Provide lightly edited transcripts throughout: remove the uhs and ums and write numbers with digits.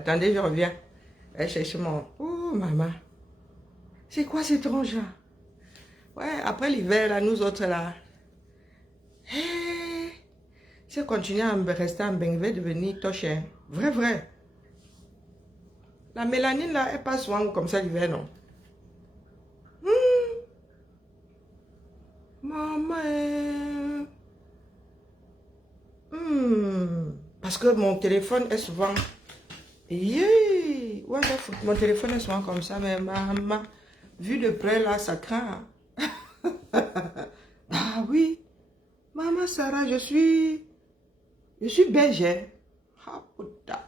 Attendez, je reviens. Elle cherche mon... Oh, maman. C'est quoi cet étrange-là? Ouais, après l'hiver, là, nous autres, là... Hey, si on continue à me rester en bain, je vais devenir toche, hein. Vrai, vrai. La mélanine, là, elle passe souvent comme ça l'hiver, non? Maman. Parce que mon téléphone est souvent... Yeah. Ouais, mon téléphone est souvent comme ça, mais maman, vu de près, là, ça craint. Ah oui. Maman Sarah, je suis belge. Hein. Ah, putain.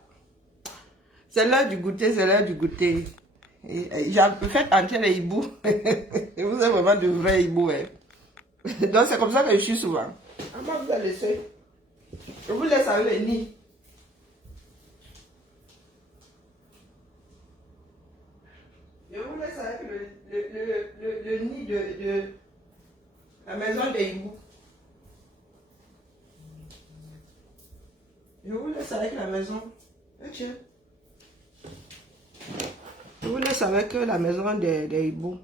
C'est l'heure du goûter, c'est l'heure du goûter. Faites entrer les hiboux. Vous êtes vraiment de vrais hiboux. Hein. Donc c'est comme ça que je suis souvent. Maman vous a laissé. Je vous laisse avec le nid. Je vous laisse avec le nid de la maison des hiboux. Je vous laisse avec la maison. Tiens. Je vous laisse avec la maison des hiboux.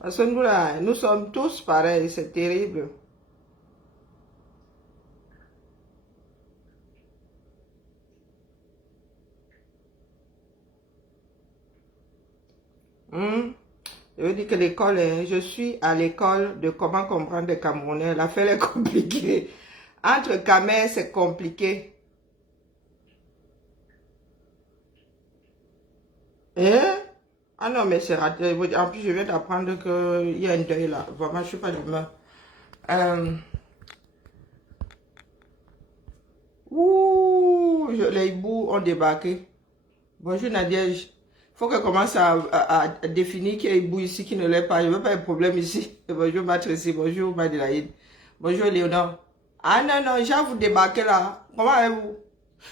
Parce que nous, là, nous sommes tous pareils. C'est terrible. Je veux dire que l'école, je suis à l'école de comment comprendre des Camerounais. L'affaire est compliquée. Entre Camer, c'est compliqué. Hein? Ah non, mais c'est raté. En plus, je viens d'apprendre qu'il y a un deuil là. Vraiment, je ne suis pas d'humeur. Les hiboux ont débarqué. Bonjour Nadia. Il faut que je commence à définir qu'il y a hibou ici qui ne l'est pas. Je ne veux pas de problème ici. Bonjour Matricie. Bonjour Madelaïde. Bonjour Léonore. Ah non, non, j'ai vous débarquer là. Comment allez-vous?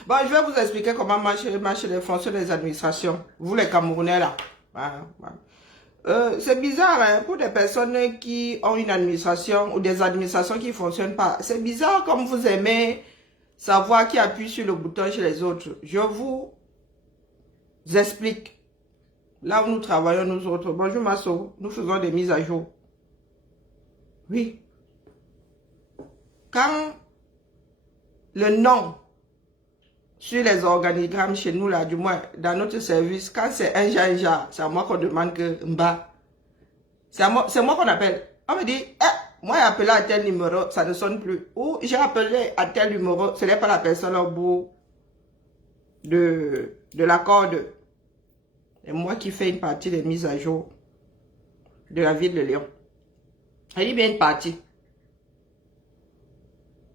Bon, je vais vous expliquer comment marchent les fonctions des administrations. Vous les Camerounais là. C'est bizarre hein, pour des personnes qui ont une administration ou des administrations qui ne fonctionnent pas. C'est bizarre comme vous aimez savoir qui appuie sur le bouton chez les autres. Je vous explique. Là où nous travaillons nous autres. Bonjour Masso, nous faisons des mises à jour. Oui. Quand le nom sur les organigrammes chez nous là, du moins dans notre service, quand c'est un ja, c'est à moi qu'on demande que Mba. C'est moi qu'on appelle. On me dit, moi j'ai appelé à tel numéro, ça ne sonne plus. Ou j'ai appelé à tel numéro, ce n'est pas la personne au bout de la corde. Et moi qui fais une partie des mises à jour de la ville de Lyon. Je dis bien une partie.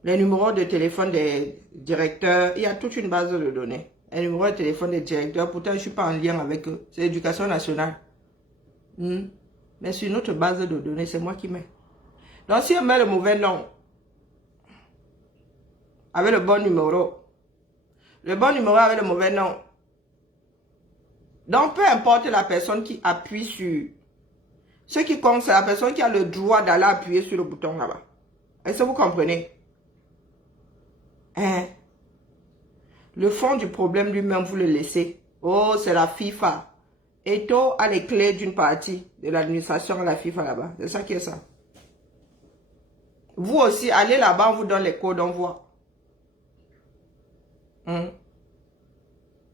Les numéros de téléphone des directeurs, il y a toute une base de données. Les numéros de téléphone des directeurs, pourtant je ne suis pas en lien avec eux. C'est l'éducation nationale. Mais sur notre base de données, c'est moi qui mets. Donc si on met le mauvais nom, avec le bon numéro avec le mauvais nom, donc peu importe la personne qui appuie sur, ce qui compte c'est la personne qui a le droit d'aller appuyer sur le bouton là-bas. Est-ce que vous comprenez? Hein? Le fond du problème lui-même, vous le laissez. Oh, c'est la FIFA. Eto a les clés d'une partie de l'administration à la FIFA là-bas. C'est ça qui est ça. Vous aussi, allez là-bas, on vous donne les codes, on voit.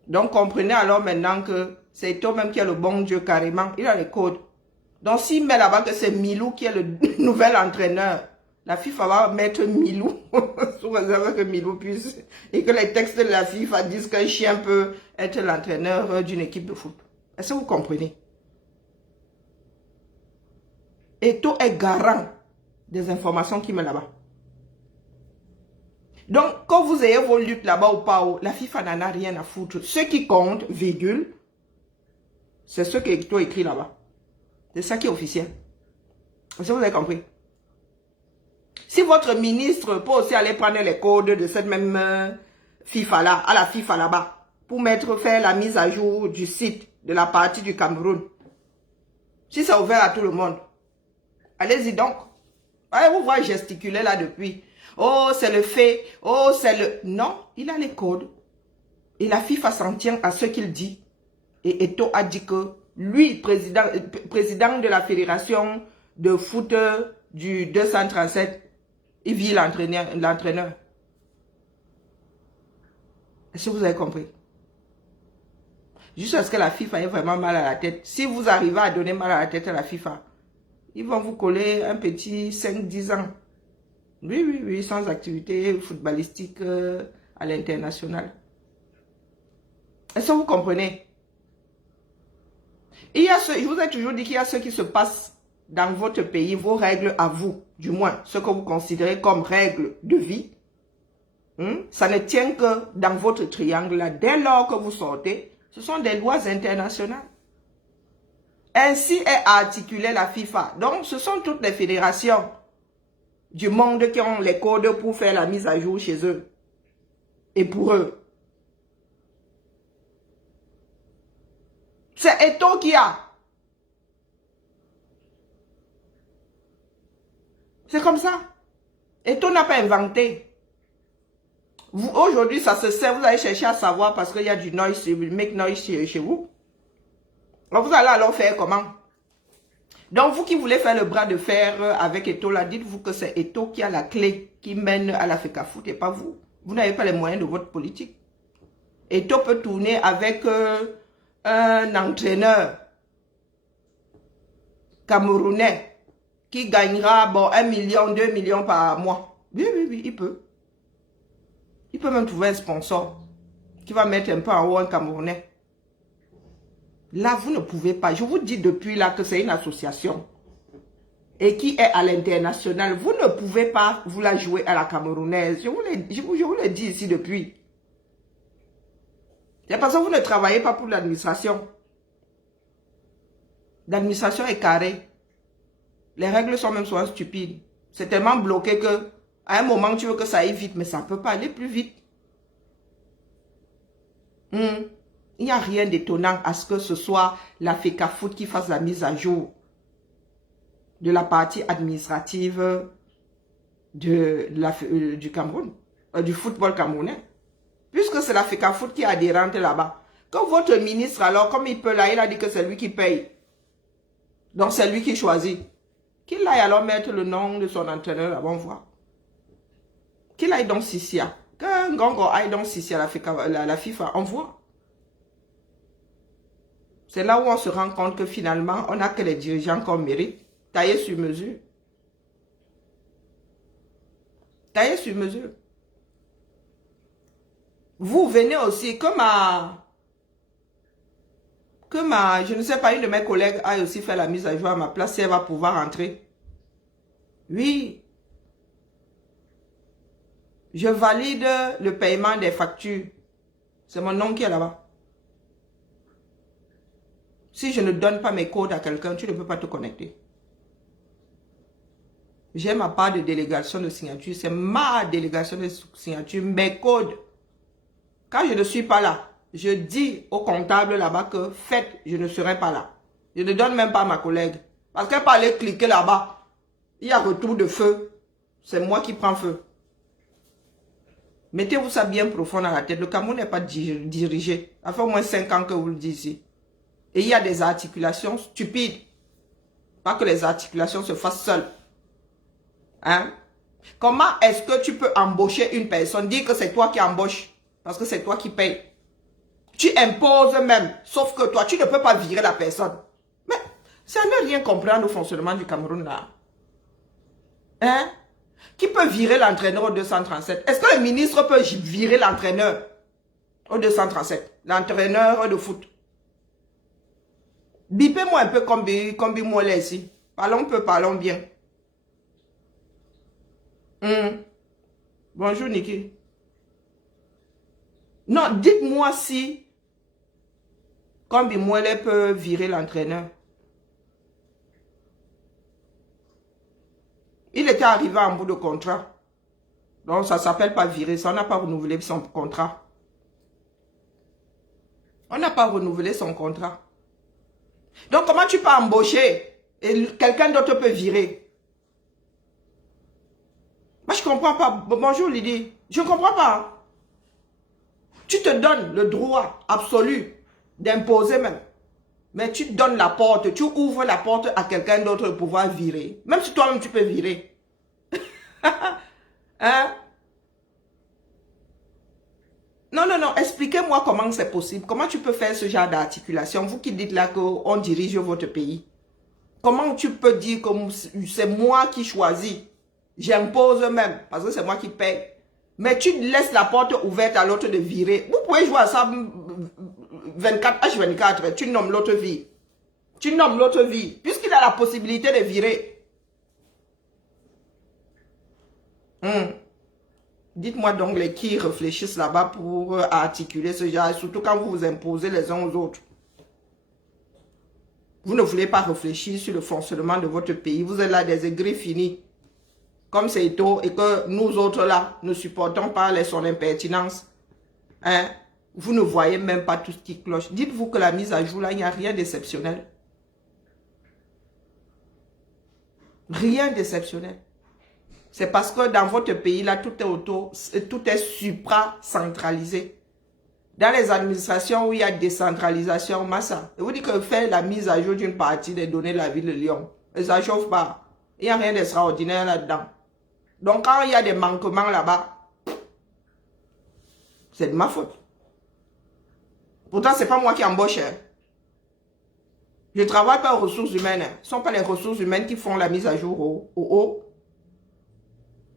Donc, comprenez alors maintenant que c'est Eto même qui a le bon Dieu carrément. Il a les codes. Donc, s'il met là-bas que c'est Milou qui est le nouvel entraîneur, la FIFA va mettre Milou, sous réserve que Milou puisse, et que les textes de la FIFA disent qu'un chien peut être l'entraîneur d'une équipe de foot. Est-ce que vous comprenez? Eto est garant des informations qu'il met là-bas. Donc, quand vous ayez vos luttes là-bas ou pas, la FIFA n'en a rien à foutre. Ce qui compte, virgule, c'est ce que Eto écrit là-bas. C'est ça qui est officiel. Est-ce que vous avez compris? Si votre ministre peut aussi aller prendre les codes de cette même FIFA-là, à la FIFA là-bas, pour faire la mise à jour du site de la partie du Cameroun, si c'est ouvert à tout le monde, allez-y donc. Allez vous voir gesticuler là depuis. Oh, c'est le fait. Oh, c'est le... Non, il a les codes. Et la FIFA s'en tient à ce qu'il dit. Et Eto'o a dit que lui, président de la fédération de foot du 237, il vit l'entraîneur. Est-ce que vous avez compris? Juste parce que la FIFA est vraiment mal à la tête. Si vous arrivez à donner mal à la tête à la FIFA, ils vont vous coller un petit 5-10 ans. Oui, sans activité footballistique à l'international. Est-ce que vous comprenez? Je vous ai toujours dit qu'il y a ce qui se passe dans votre pays, vos règles à vous, du moins, ce que vous considérez comme règles de vie. Ça ne tient que dans votre triangle-là. Dès lors que vous sortez, ce sont des lois internationales. Ainsi est articulée la FIFA. Donc, ce sont toutes les fédérations du monde qui ont les codes pour faire la mise à jour chez eux. Et pour eux. C'est Eto'o qui a. C'est comme ça. Eto'o n'a pas inventé. Aujourd'hui, ça se sait. Vous allez chercher à savoir parce qu'il y a du noise, make noise chez vous. Donc, vous allez alors faire comment? Donc, vous qui voulez faire le bras de fer avec Eto'o, là, dites-vous que c'est Eto'o qui a la clé qui mène à la FECAFOOT et pas vous. Vous n'avez pas les moyens de votre politique. Eto'o peut tourner avec un entraîneur camerounais qui gagnera 1 million, 2 millions par mois. Oui, il peut. Il peut même trouver un sponsor qui va mettre un peu en haut un Camerounais. Là, vous ne pouvez pas. Je vous dis depuis là que c'est une association et qui est à l'international. Vous ne pouvez pas vous la jouer à la camerounaise. Je vous le dis ici depuis. C'est parce que vous ne travaillez pas pour l'administration. L'administration est carrée. Les règles sont même souvent stupides. C'est tellement bloqué que à un moment, tu veux que ça aille vite, mais ça ne peut pas aller plus vite. Il n'y a rien d'étonnant à ce que ce soit la FECAFOOT qui fasse la mise à jour de la partie administrative du Cameroun, du football camerounais. Puisque c'est la FECAFOOT qui est adhérente là-bas. Quand votre ministre, alors, comme il peut là, il a dit que c'est lui qui paye. Donc, c'est lui qui choisit. Qu'il aille alors mettre le nom de son entraîneur là-bas, on voit. Qu'il aille dans Sissia. Qu'un Ngongo aille dans Sissia, la FIFA, on voit. C'est là où on se rend compte que finalement, on n'a que les dirigeants qu'on mérite. Taillés sur mesure. Taillés sur mesure. Vous venez aussi, je ne sais pas, une de mes collègues a aussi fait la mise à jour à ma place, si elle va pouvoir entrer. Oui. Je valide le paiement des factures. C'est mon nom qui est là-bas. Si je ne donne pas mes codes à quelqu'un, tu ne peux pas te connecter. J'ai ma part de délégation de signature. C'est ma délégation de signature, mes codes. Quand je ne suis pas là, je dis au comptable là-bas que faites, je ne serai pas là. Je ne donne même pas à ma collègue. Parce qu'elle peut aller cliquer là-bas. Il y a retour de feu. C'est moi qui prends feu. Mettez-vous ça bien profond dans la tête. Le Cameroun n'est pas dirigé. Ça fait au moins 5 ans que vous le dites ici. Et il y a des articulations stupides. Pas que les articulations se fassent seules. Hein? Comment est-ce que tu peux embaucher une personne, dire que c'est toi qui embauches, parce que c'est toi qui payes? Tu imposes même, sauf que toi, tu ne peux pas virer la personne. Mais ça ne rien comprendre au fonctionnement du Cameroun là. Hein? Qui peut virer l'entraîneur au 237? Est-ce que le ministre peut virer l'entraîneur au 237? L'entraîneur de foot. Bipez-moi un peu comme moi là ici. Parlons peu, parlons bien. Bonjour Niki. Non, dites-moi si comme Bimouele peut virer l'entraîneur. Il était arrivé en bout de contrat. Donc ça ne s'appelle pas virer, ça on n'a pas renouvelé son contrat. On n'a pas renouvelé son contrat. Donc comment tu peux embaucher et quelqu'un d'autre peut virer? Moi je ne comprends pas. Bonjour Lydie. Je ne comprends pas. Tu te donnes le droit absolu d'imposer même. Mais tu donnes la porte, tu ouvres la porte à quelqu'un d'autre pour pouvoir virer. Même si toi-même tu peux virer. Hein? Non, non, non, expliquez-moi comment c'est possible. Comment tu peux faire ce genre d'articulation? Vous qui dites là qu'on dirige votre pays. Comment tu peux dire que c'est moi qui choisis? J'impose même, parce que c'est moi qui paye. Mais tu laisses la porte ouverte à l'autre de virer. Vous pouvez jouer à ça 24h24. Tu nommes l'autre vie. Tu nommes l'autre vie. Puisqu'il a la possibilité de virer. Dites-moi donc les qui réfléchissent là-bas pour articuler ce genre. Surtout quand vous vous imposez les uns aux autres. Vous ne voulez pas réfléchir sur le fonctionnement de votre pays. Vous êtes là des aigris finis. Comme c'est tôt et que nous autres là ne supportons pas son impertinence. Hein? Vous ne voyez même pas tout ce qui cloche. Dites-vous que la mise à jour là, il n'y a rien d'exceptionnel. Rien d'exceptionnel. C'est parce que dans votre pays là, tout est supra-centralisé. Dans les administrations où il y a décentralisation, massa, je vous dis que faire la mise à jour d'une partie des données de la ville de Lyon, ça ne chauffe pas. Il n'y a rien d'extraordinaire là-dedans. Donc quand il y a des manquements là-bas, c'est de ma faute. Pourtant, ce n'est pas moi qui embauche. Je ne travaille pas aux ressources humaines. Ce ne sont pas les ressources humaines qui font la mise à jour au haut.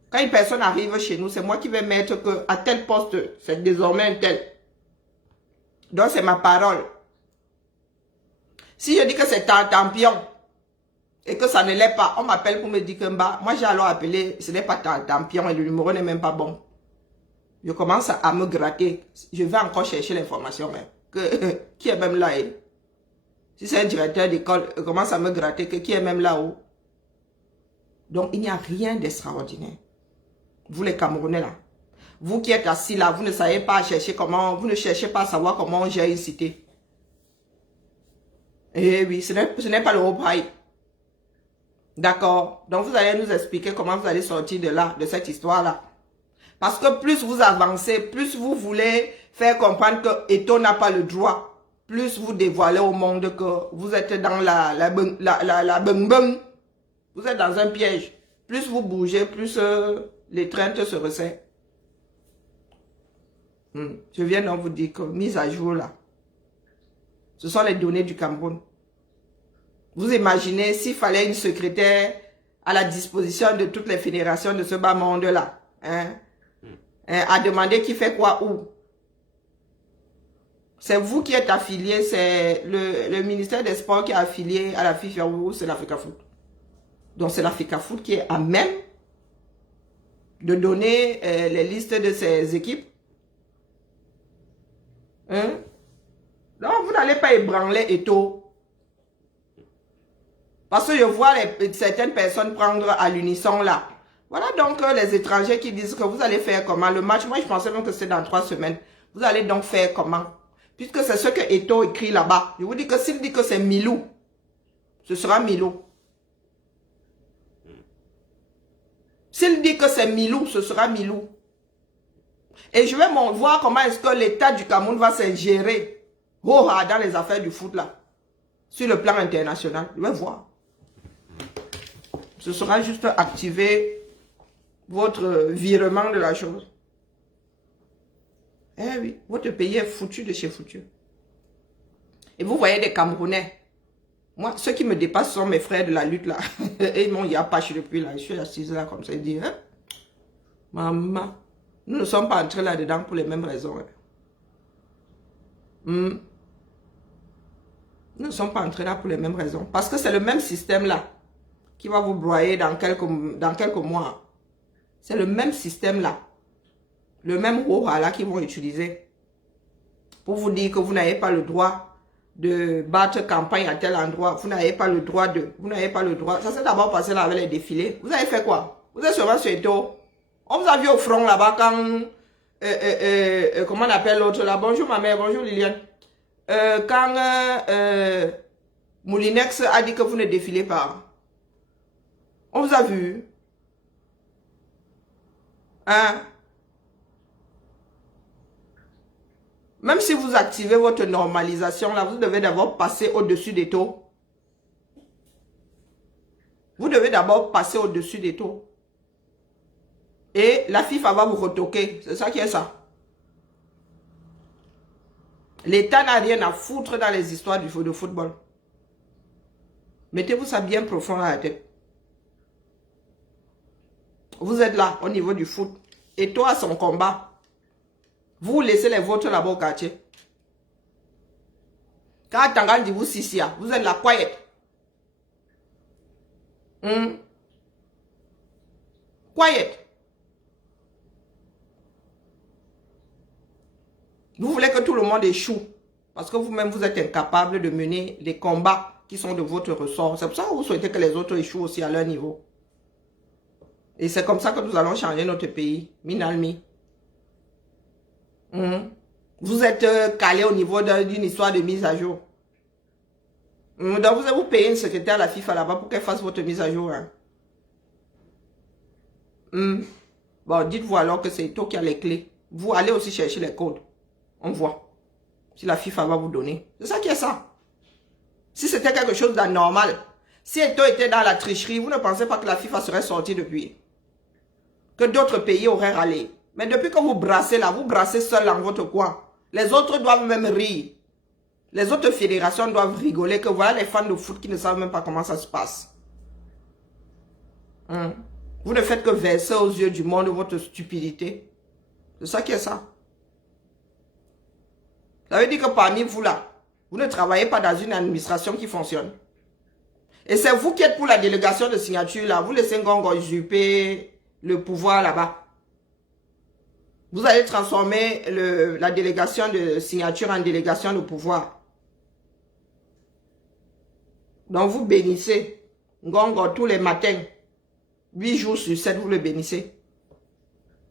Quand une personne arrive chez nous, c'est moi qui vais mettre que à tel poste, c'est désormais un tel. Donc, c'est ma parole. Si je dis que c'est un tampion et que ça ne l'est pas, on m'appelle pour me dire que moi j'ai alors appelé, ce n'est pas tampion et le numéro n'est même pas bon. Je commence à me gratter. Je vais encore chercher l'information. Qui est même là? Si c'est un directeur d'école, je commence à me gratter que qui est même là-haut. Donc, il n'y a rien d'extraordinaire. Vous les Camerounais là. Vous qui êtes assis là, vous ne savez pas chercher comment, vous ne cherchez pas à savoir comment on gère une cité. Eh oui, ce n'est pas le haut paille. D'accord. Donc, vous allez nous expliquer comment vous allez sortir de là, de cette histoire-là. Parce que plus vous avancez, plus vous voulez faire comprendre que Eto n'a pas le droit. Plus vous dévoilez au monde que vous êtes dans la beng. Vous êtes dans un piège. Plus vous bougez, plus l'étreinte se resserre. Je viens donc vous dire que mise à jour là, ce sont les données du Cameroun. Vous imaginez s'il fallait une secrétaire à la disposition de toutes les fédérations de ce bas monde là, à demander qui fait quoi où. C'est vous qui êtes affilié, c'est le ministère des Sports qui est affilié à la FIFA ou c'est l'Africafoot. Donc c'est l'Africafoot qui est à même de donner les listes de ces équipes. Donc vous n'allez pas ébranler Eto. Parce que je vois certaines personnes prendre à l'unisson là. Voilà donc les étrangers qui disent que vous allez faire comment le match. Moi je pensais même que c'est dans 3 semaines. Vous allez donc faire comment? Puisque c'est ce que Eto écrit là-bas. Je vous dis que s'il dit que c'est Milou, ce sera Milou. S'il dit que c'est Milou, ce sera Milou. Et je vais voir comment est-ce que l'État du Cameroun va s'ingérer dans les affaires du foot là. Sur le plan international. Je vais voir. Ce sera juste activer votre virement de la chose. Eh oui, votre pays est foutu de chez foutu. Et vous voyez des Camerounais. Moi, ceux qui me dépassent sont mes frères de la lutte là. Et non, il y a pas depuis là. Je suis assise là comme ça. Il dit, hein? Maman, nous ne sommes pas entrés là-dedans pour les mêmes raisons. Nous ne sommes pas entrés là pour les mêmes raisons. Parce que c'est le même système là qui va vous broyer dans quelques mois. C'est le même système là. Le même roha là qu'ils vont utiliser. Pour vous dire que vous n'avez pas le droit de battre campagne à tel endroit. Vous n'avez pas le droit de... Vous n'avez pas le droit. Ça s'est d'abord passé là avec les défilés. Vous avez fait quoi? Vous êtes sûrement sur Eto. On vous a vu au front là-bas quand... comment on appelle l'autre là? Bonjour ma mère, bonjour Liliane. Quand Moulinex a dit que vous ne défilez pas. On vous a vu. Hein? Même si vous activez votre normalisation, là, vous devez d'abord passer au-dessus des taux. Vous devez d'abord passer au-dessus des taux. Et la FIFA va vous retoquer. C'est ça qui est ça. L'État n'a rien à foutre dans les histoires de football. Mettez-vous ça bien profond dans la tête. Vous êtes là, au niveau du foot. Et toi, son combat. Vous laissez les vôtres là-bas au quartier. Quand Tangan dit vous Sissia, vous êtes là, quiet. Quiet. Vous voulez que tout le monde échoue. Parce que vous-même, vous êtes incapable de mener les combats qui sont de votre ressort. C'est pour ça que vous souhaitez que les autres échouent aussi à leur niveau. Et c'est comme ça que nous allons changer notre pays. Minalmi. Vous êtes calé au niveau d'une histoire de mise à jour. Donc vous allez vous payer une secrétaire à la FIFA là-bas pour qu'elle fasse votre mise à jour. Hein. Bon, dites-vous alors que c'est toi qui a les clés. Vous allez aussi chercher les codes. On voit. Si la FIFA va vous donner. C'est ça qui est ça. Si c'était quelque chose d'anormal. Si Eto était dans la tricherie, vous ne pensez pas que la FIFA serait sortie depuis. Que d'autres pays auraient râlé. Mais depuis que vous brassez là, vous brassez seul dans votre coin. Les autres doivent même rire. Les autres fédérations doivent rigoler que voilà les fans de foot qui ne savent même pas comment ça se passe. Vous ne faites que verser aux yeux du monde votre stupidité. C'est ça qui est ça. Ça veut dire que parmi vous là, vous ne travaillez pas dans une administration qui fonctionne. Et c'est vous qui êtes pour la délégation de signature là. Vous laissez Ngongo usurper le pouvoir là-bas. Vous allez transformer la délégation de signature en délégation de pouvoir. Donc vous bénissez Ngongo tous les matins. 8 jours sur 7, vous le bénissez.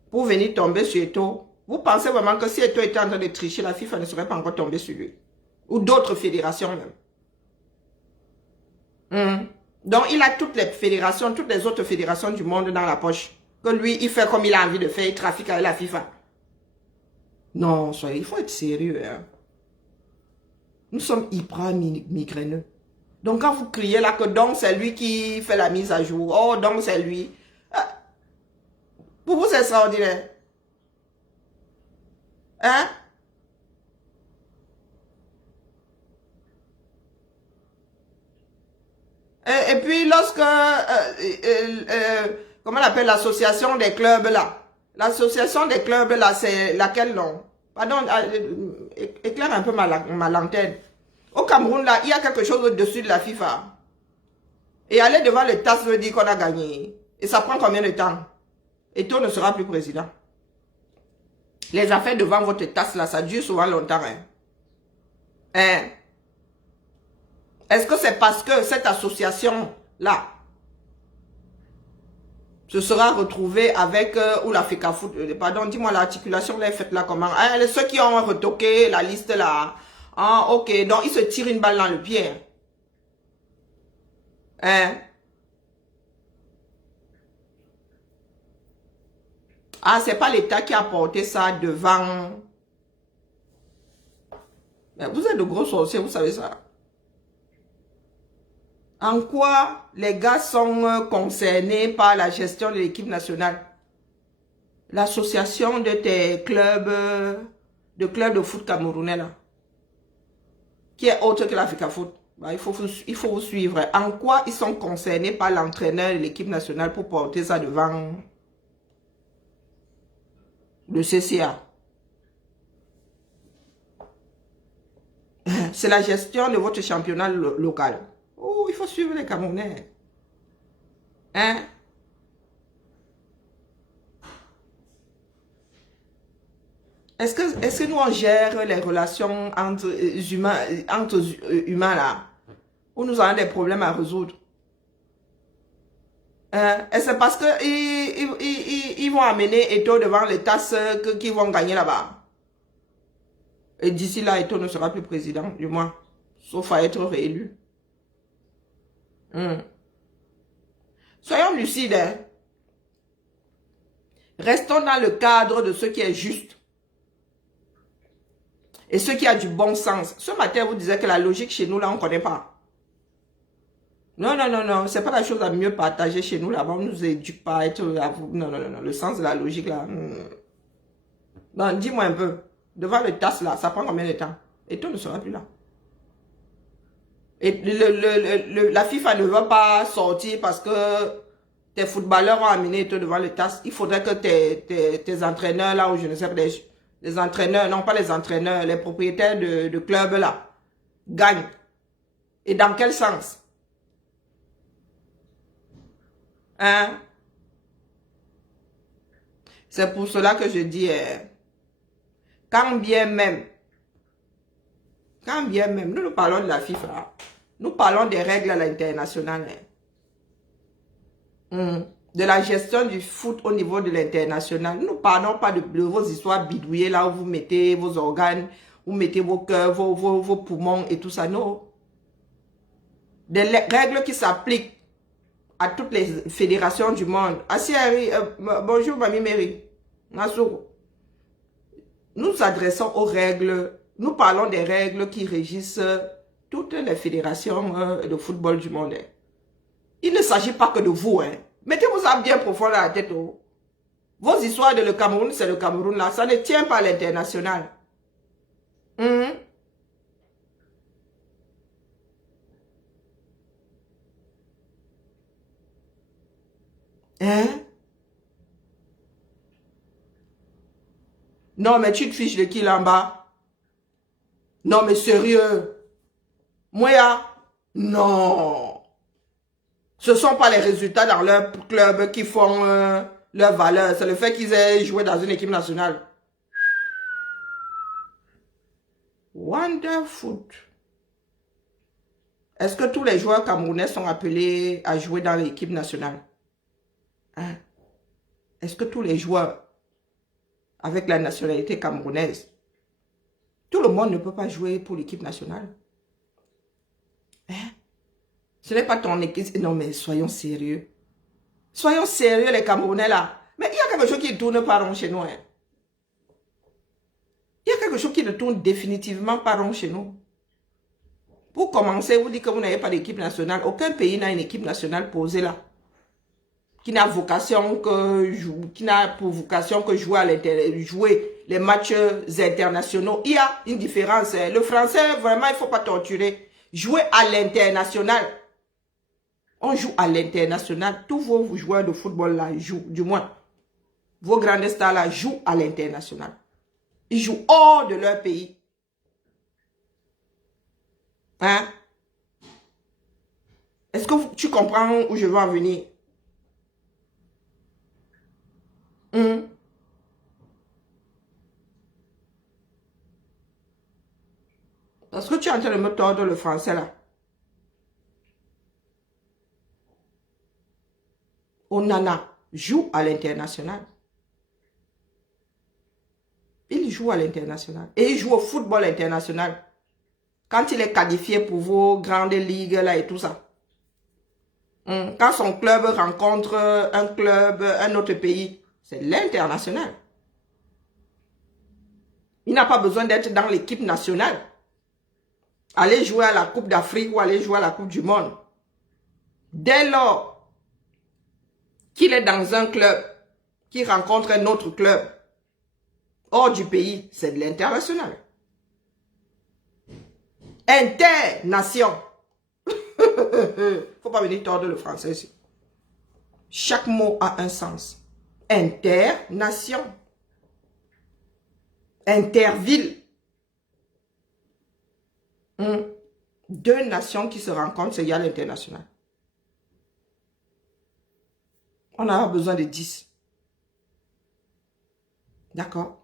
Pour venir tomber sur Eto. Vous pensez vraiment que si Eto était en train de tricher, la FIFA ne serait pas encore tombée sur lui. Ou d'autres fédérations même. Donc il a toutes les fédérations, toutes les autres fédérations du monde dans la poche. Que lui, il fait comme il a envie de faire, il trafique avec la FIFA. Non, il faut être sérieux. Hein. Nous sommes hyper migraineux. Donc quand vous criez là que donc c'est lui qui fait la mise à jour, oh donc c'est lui. Pour vous c'est extraordinaire. Hein? Et puis lorsque, comment on appelle l'association des clubs là? L'association des clubs là, c'est laquelle non? Pardon, éclaire un peu ma lanterne. Au Cameroun là, il y a quelque chose au-dessus de la FIFA. Et aller devant le TAS veut dire qu'on a gagné. Et ça prend combien de temps? Et Eto ne sera plus président. Les affaires devant votre TAS là, ça dure souvent longtemps. Hein? Est-ce que c'est parce que cette association-là se sera retrouvée avec, ou la FECAFOOT, pardon, dis-moi l'articulation, là, faites là comment? Hein, ceux qui ont retoqué la liste là. Ah, ok, donc ils se tirent une balle dans le pied. Hein? Ah, c'est pas l'État qui a porté ça devant. Mais vous êtes de gros sorciers, vous savez ça. En quoi les gars sont concernés par la gestion de l'équipe nationale? L'association de tes clubs, de foot camerounais là, qui est autre que la FECAFOOT. Bah, il faut vous suivre. En quoi ils sont concernés par l'entraîneur de l'équipe nationale pour porter ça devant le CCA? C'est la gestion de votre championnat local. Oh, il faut suivre les Camerounais. Hein? Est-ce que nous on gère les relations entre humains là? Ou nous avons des problèmes à résoudre? Et c'est parce que ils vont amener Eto devant les tasses qu'ils vont gagner là-bas. Et d'ici là, Eto ne sera plus président, du moins. Sauf à être réélu. Soyons lucides. Hein. Restons dans le cadre de ce qui est juste. Et ceux qui ont du bon sens. Ce matin, vous disiez que la logique chez nous, là, on ne connaît pas. Non, non, non, non. C'est pas la chose à mieux partager chez nous, là-bas. On ne nous éduque pas à être... Non, non, non, non. Le sens de la logique, là. Non, dis-moi un peu. Devant le TAS, là, ça prend combien de temps? Et tout ne sera plus là. Et la FIFA ne veut pas sortir parce que tes footballeurs ont amené tout devant le TAS. Il faudrait que tes entraîneurs, là, ou je ne sais pas, les entraîneurs, non pas les entraîneurs, les propriétaires de clubs, là, gagnent. Et dans quel sens? Hein? C'est pour cela que je dis, quand bien même, nous parlons de la FIFA, nous parlons des règles à l'international, de la gestion du foot au niveau de l'international. Nous ne parlons pas de vos histoires bidouillées là où vous mettez vos organes, vous mettez vos cœurs, vos poumons et tout ça, non. Des règles qui s'appliquent à toutes les fédérations du monde. Asiari, bonjour Mamie Mary. Nassou. Nous nous adressons aux règles, nous parlons des règles qui régissent toutes les fédérations de football du monde. Il ne s'agit pas que de vous. Mettez-vous ça bien profond dans la tête. Oh. Vos histoires de le Cameroun, c'est le Cameroun là. Ça ne tient pas à l'international. Hein? Non, mais tu te fiches de qui là en bas? Non, mais sérieux? Moi, non. Ce ne sont pas les résultats dans leur club qui font leur valeur. C'est le fait qu'ils aient joué dans une équipe nationale. Wonderful. Est-ce que tous les joueurs camerounais sont appelés à jouer dans l'équipe nationale? Hein? Est-ce que tous les joueurs avec la nationalité camerounaise, tout le monde ne peut pas jouer pour l'équipe nationale? Hein? Ce n'est pas ton équipe. Non, mais soyons sérieux. Soyons sérieux, les Camerounais, là. Mais il y a quelque chose qui ne tourne pas rond chez nous. Hein. Il y a quelque chose qui ne tourne définitivement pas rond chez nous. Pour commencer, vous dites que vous n'avez pas d'équipe nationale. Aucun pays n'a une équipe nationale posée là. Qui n'a pour vocation que jouer les matchs internationaux. Il y a une différence. Hein. Le français, vraiment, il ne faut pas torturer. Jouer à l'international. On joue à l'international. Tous vos joueurs de football là jouent, du moins, vos grandes stars là jouent à l'international. Ils jouent hors de leur pays. Hein? Est-ce que tu comprends où je veux en venir? Parce que tu es en train de me tordre le français là. Onana joue à l'international. Il joue à l'international. Et il joue au football international. Quand il est qualifié pour vos grandes ligues là et tout ça. Quand son club rencontre un autre pays, c'est l'international. Il n'a pas besoin d'être dans l'équipe nationale. Aller jouer à la Coupe d'Afrique ou aller jouer à la Coupe du Monde. Dès lors qu'il est dans un club qui rencontre un autre club hors du pays, c'est de l'international. Internation. Faut pas venir tordre le français ici. Chaque mot a un sens. Internation. Interville. Deux nations qui se rencontrent, c'est égal à l'international. On a besoin de 10. D'accord?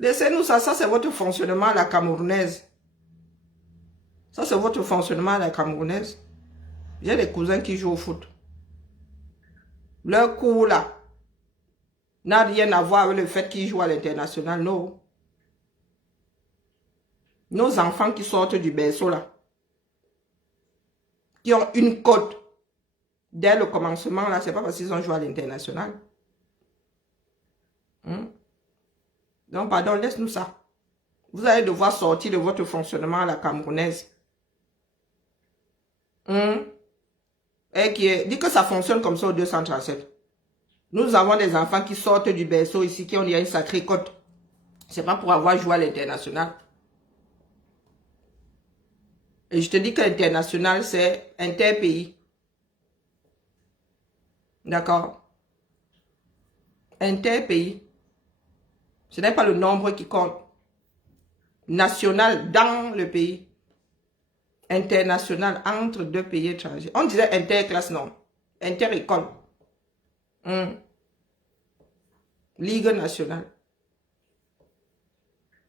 Laissez-nous ça, c'est votre fonctionnement à la camerounaise. Ça, c'est votre fonctionnement à la camerounaise. J'ai des cousins qui jouent au foot. Leur cours là n'a rien à voir avec le fait qu'ils jouent à l'international, non. Nos enfants qui sortent du berceau là, qui ont une cote Dès le commencement, là, c'est pas parce qu'ils ont joué à l'international. Donc, pardon, laisse-nous ça. Vous allez devoir sortir de votre fonctionnement à la camerounaise. Et dit que ça fonctionne comme ça au 237. Nous avons des enfants qui sortent du berceau ici, qui ont une sacrée cote. C'est pas pour avoir joué à l'international. Et je te dis que l'international, c'est interpays. D'accord? Interpays. Ce n'est pas le nombre qui compte. National dans le pays. International entre deux pays étrangers. On disait interclasse, non. Inter-école. Ligue nationale.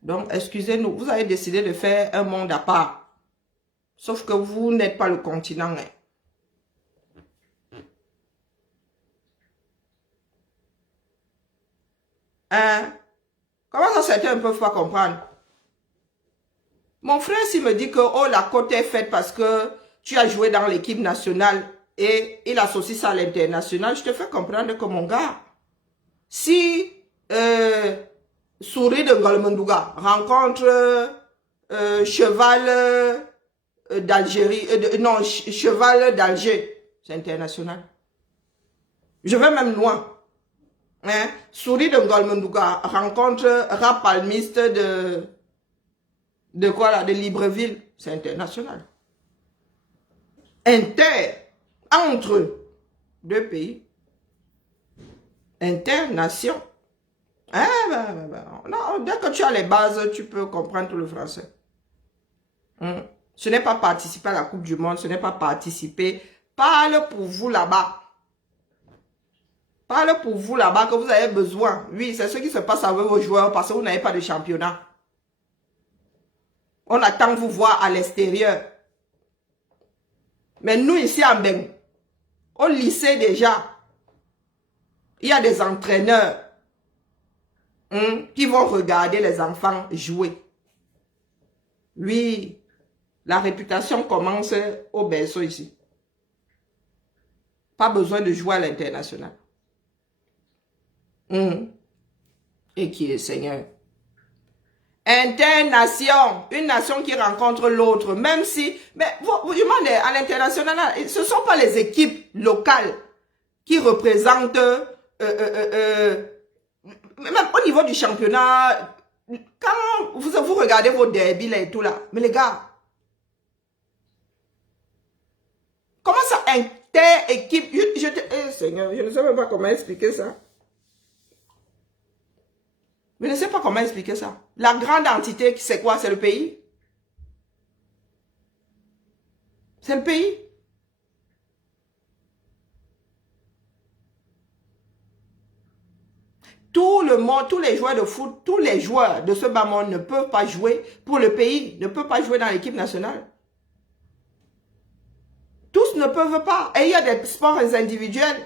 Donc, excusez-nous, vous avez décidé de faire un monde à part. Sauf que vous n'êtes pas le continent. Comment ça, certains ne peuvent pas comprendre? Mon frère, s'il me dit que oh, la cote est faite parce que tu as joué dans l'équipe nationale et il associe ça à l'international, je te fais comprendre que mon gars, si Souris de Ngolmendouga rencontre Cheval d'Algérie, non, Cheval d'Alger, c'est international. Je vais même loin. Souris de Ngolmendouga rencontre Rapalmiste de quoi là? De Libreville. C'est international. Entre deux pays. Internation. Non, dès que tu as les bases, tu peux comprendre tout le français. Ce n'est pas participer à la Coupe du Monde, ce n'est pas participer. Parle pour vous là-bas. Parle pour vous là-bas que vous avez besoin. Oui, c'est ce qui se passe avec vos joueurs parce que vous n'avez pas de championnat. On attend vous voir à l'extérieur. Mais nous ici en Ben, au lycée déjà, il y a des entraîneurs qui vont regarder les enfants jouer. Oui, la réputation commence au berceau ici. Pas besoin de jouer à l'international. Et qui est Seigneur? Internation, une nation qui rencontre l'autre, même si, mais vous demandez à l'international, ce ne sont pas les équipes locales qui représentent, même au niveau du championnat, quand vous regardez vos derbies là et tout là, mais les gars, comment ça inter-équipe, Seigneur, je ne sais même pas comment expliquer ça. Je ne sais pas comment expliquer ça. La grande entité, c'est quoi? C'est le pays. C'est le pays. Tout le monde, tous les joueurs de foot, tous les joueurs de ce bas monde ne peuvent pas jouer pour le pays, ne peuvent pas jouer dans l'équipe nationale. Tous ne peuvent pas. Et il y a des sports individuels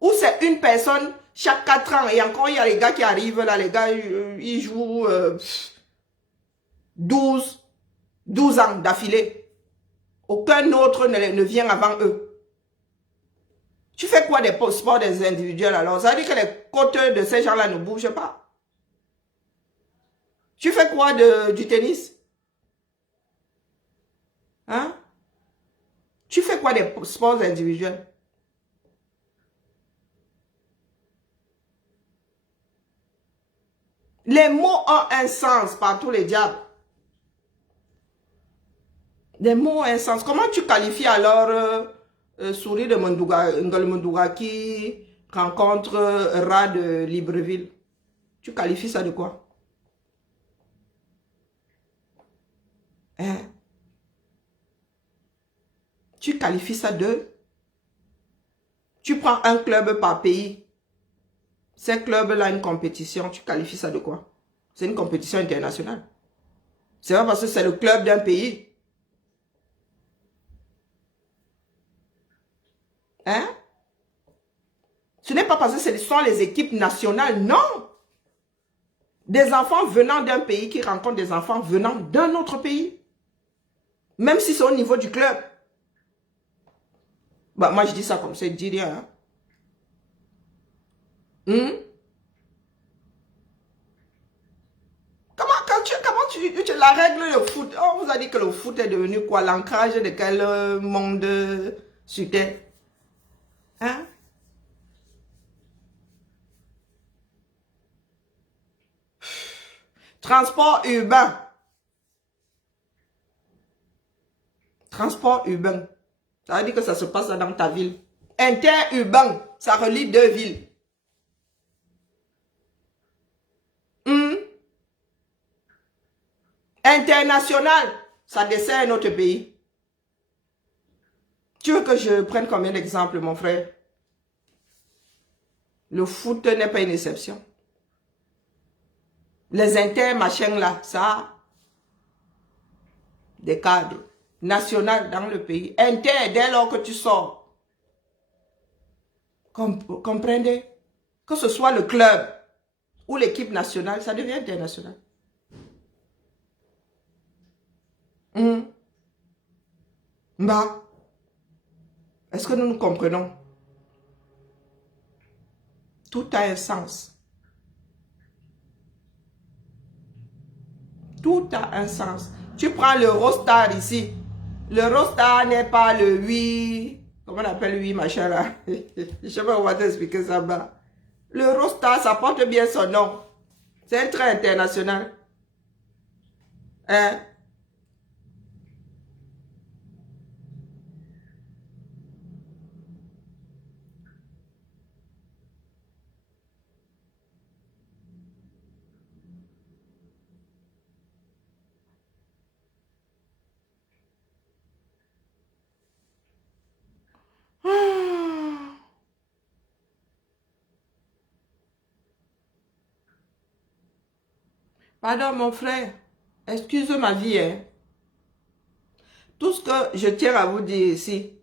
où c'est une personne chaque 4 ans. Et encore, il y a les gars qui arrivent là, les gars, ils jouent 12 ans d'affilée. Aucun autre ne vient avant eux. Tu fais quoi des sports des individuels alors? Ça veut dire que les côtes de ces gens-là ne bougent pas. Tu fais quoi du tennis? Hein? Tu fais quoi des sports individuels? Les mots ont un sens par tous les diables. Les mots ont un sens. Comment tu qualifies alors Souris de Ngolmendouga qui rencontre Rat de Libreville? Tu qualifies ça de quoi? Hein? Tu qualifies ça de... Tu prends un club par pays. Ces clubs-là, une compétition, tu qualifies ça de quoi? C'est une compétition internationale. C'est pas parce que c'est le club d'un pays. Hein? Ce n'est pas parce que ce sont les équipes nationales, non. Des enfants venant d'un pays qui rencontrent des enfants venant d'un autre pays. Même si c'est au niveau du club. Bah, moi, je dis ça comme ça, je dis rien. Hein. Hmm? La règle le foot, on vous a dit que le foot est devenu quoi? L'ancrage de quel monde sur Terre? Hein? Transport urbain. Transport urbain. Ça veut dire que ça se passe dans ta ville. Interurbain, ça relie deux villes. Hmm? International, ça dessert notre pays. Tu veux que je prenne combien d'exemples, mon frère? Le foot n'est pas une exception. Les intermachins là, ça, des cadres nationaux dans le pays. Inter, dès lors que tu sors. Comprenez? Que ce soit le club ou l'équipe nationale, ça devient international. Bah, est-ce que nous nous comprenons? Tout a un sens. Tout a un sens. Tu prends l'Eurostar ici. L'Eurostar n'est pas le 8... Comment on appelle le 8 machin là? Je ne sais pas comment t'expliquer ça. Bah. L'Eurostar, ça porte bien son nom. C'est un train international. Hein? Pardon, mon frère. Excuse ma vie. Hein. Tout ce que je tiens à vous dire ici,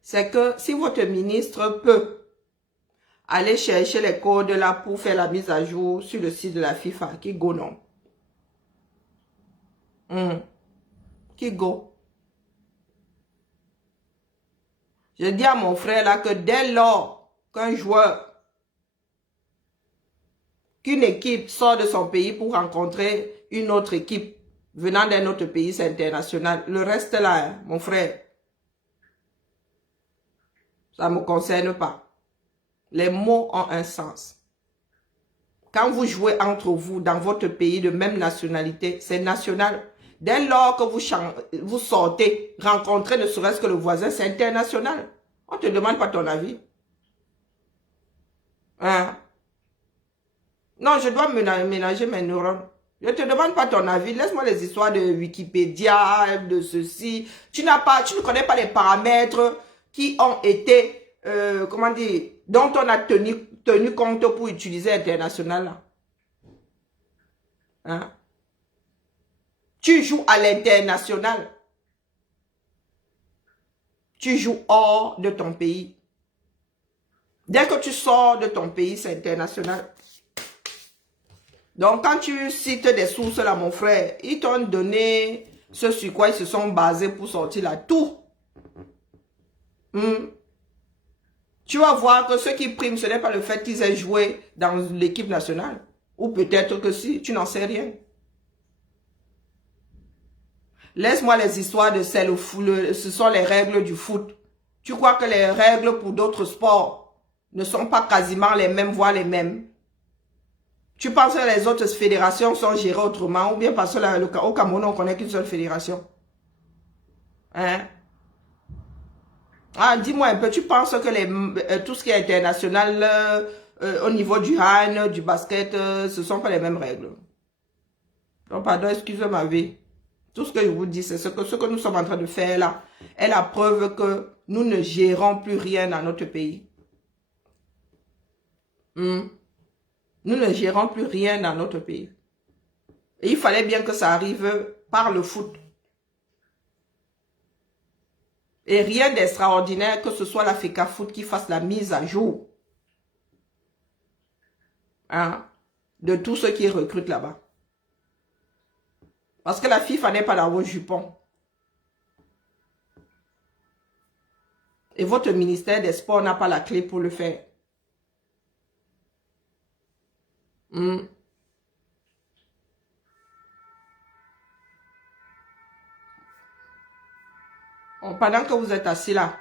c'est que si votre ministre peut aller chercher les codes là pour faire la mise à jour sur le site de la FIFA, qui go non? Qui go? Je dis à mon frère là que dès lors qu'un joueur, qu'une équipe sort de son pays pour rencontrer une autre équipe venant d'un autre pays, c'est international. Le reste là, hein, mon frère, ça ne me concerne pas. Les mots ont un sens. Quand vous jouez entre vous dans votre pays de même nationalité, c'est national. Dès lors que vous sortez, rencontrez ne serait-ce que le voisin, c'est international. On ne te demande pas ton avis. Hein? Non, je dois ménager mes neurones. Je ne te demande pas ton avis. Laisse-moi les histoires de Wikipédia, de ceci. Tu ne connais pas les paramètres qui ont été, comment dire, dont on a tenu compte pour utiliser international. Hein? Tu joues à l'international. Tu joues hors de ton pays. Dès que tu sors de ton pays, c'est international. Donc, quand tu cites des sources là, mon frère, ils t'ont donné ce sur quoi ils se sont basés pour sortir là. Tout. Tu vas voir que ce qui prime, ce n'est pas le fait qu'ils aient joué dans l'équipe nationale. Ou peut-être que si, tu n'en sais rien. Laisse-moi les histoires de ce sont les règles du foot. Tu crois que les règles pour d'autres sports ne sont pas quasiment les mêmes, voire les mêmes? Tu penses que les autres fédérations sont gérées autrement ou bien parce qu'au Cameroun, on ne connaît qu'une seule fédération? Hein? Ah, dis-moi un peu, tu penses que tout ce qui est international au niveau du hand, du basket, ce ne sont pas les mêmes règles? Donc, pardon, excusez ma vie. Tout ce que je vous dis, c'est ce que nous sommes en train de faire là est la preuve que nous ne gérons plus rien dans notre pays. Nous ne gérons plus rien dans notre pays. Et il fallait bien que ça arrive par le foot. Et rien d'extraordinaire que ce soit la FECA Foot qui fasse la mise à jour. Hein, de tous ceux qui recrutent là-bas. Parce que la FIFA n'est pas dans vos jupons. Et votre ministère des Sports n'a pas la clé pour le faire. Bon, pendant que vous êtes assis là,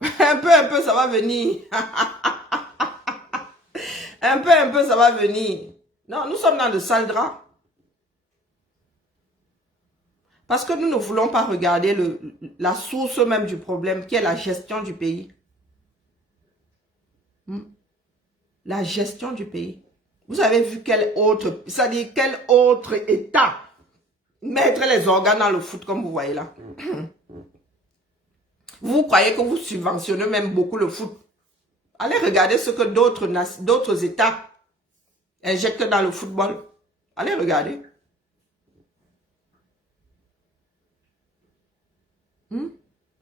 un peu, ça va venir. Un peu, ça va venir. Non, nous sommes dans le sale drap. Parce que nous ne voulons pas regarder la source même du problème, qui est la gestion du pays. La gestion du pays. Vous avez vu quel autre, c'est-à-dire quel autre État mettre les organes dans le foot comme vous voyez là. Vous croyez que vous subventionnez même beaucoup le foot. Allez regarder ce que d'autres États injectent dans le football. Allez regarder.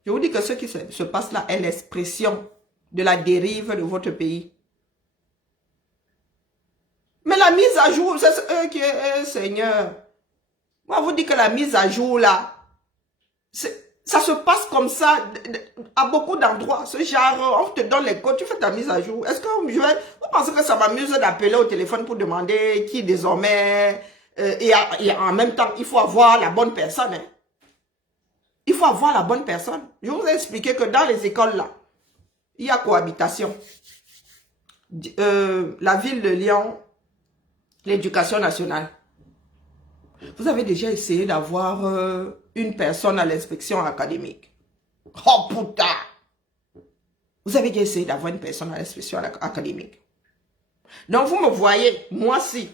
Je vous dis que ce qui se passe là est l'expression de la dérive de votre pays. Mais la mise à jour, c'est eux qui est, Seigneur. Moi, vous dis que la mise à jour là, ça se passe comme ça à beaucoup d'endroits. Ce genre, on te donne les codes, tu fais ta mise à jour. Est-ce que vous pensez que ça m'amuse d'appeler au téléphone pour demander qui désormais, et en même temps, il faut avoir la bonne personne. Hein. Il faut avoir la bonne personne. Je vous ai expliqué que dans les écoles là, il y a cohabitation. La ville de Lyon, l'éducation nationale. Vous avez déjà essayé d'avoir une personne à l'inspection académique. Oh putain! Vous avez déjà essayé d'avoir une personne à l'inspection académique. Donc vous me voyez, moi-ci,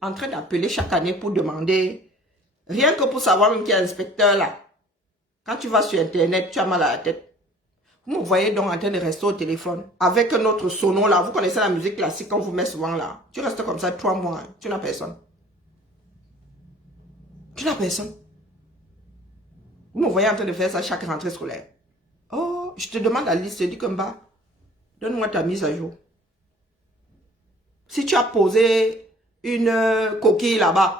en train d'appeler chaque année pour demander, rien que pour savoir même qui est inspecteur là. Quand tu vas sur Internet, tu as mal à la tête. Vous me voyez donc en train de rester au téléphone avec notre sono là. Vous connaissez la musique classique qu'on vous met souvent là. Tu restes comme ça 3 mois, hein. Tu n'as personne. Tu n'as personne. Vous me voyez en train de faire ça chaque rentrée scolaire. Oh, je te demande la liste, je dis comme bas. Donne-moi ta mise à jour. Si tu as posé une coquille là-bas,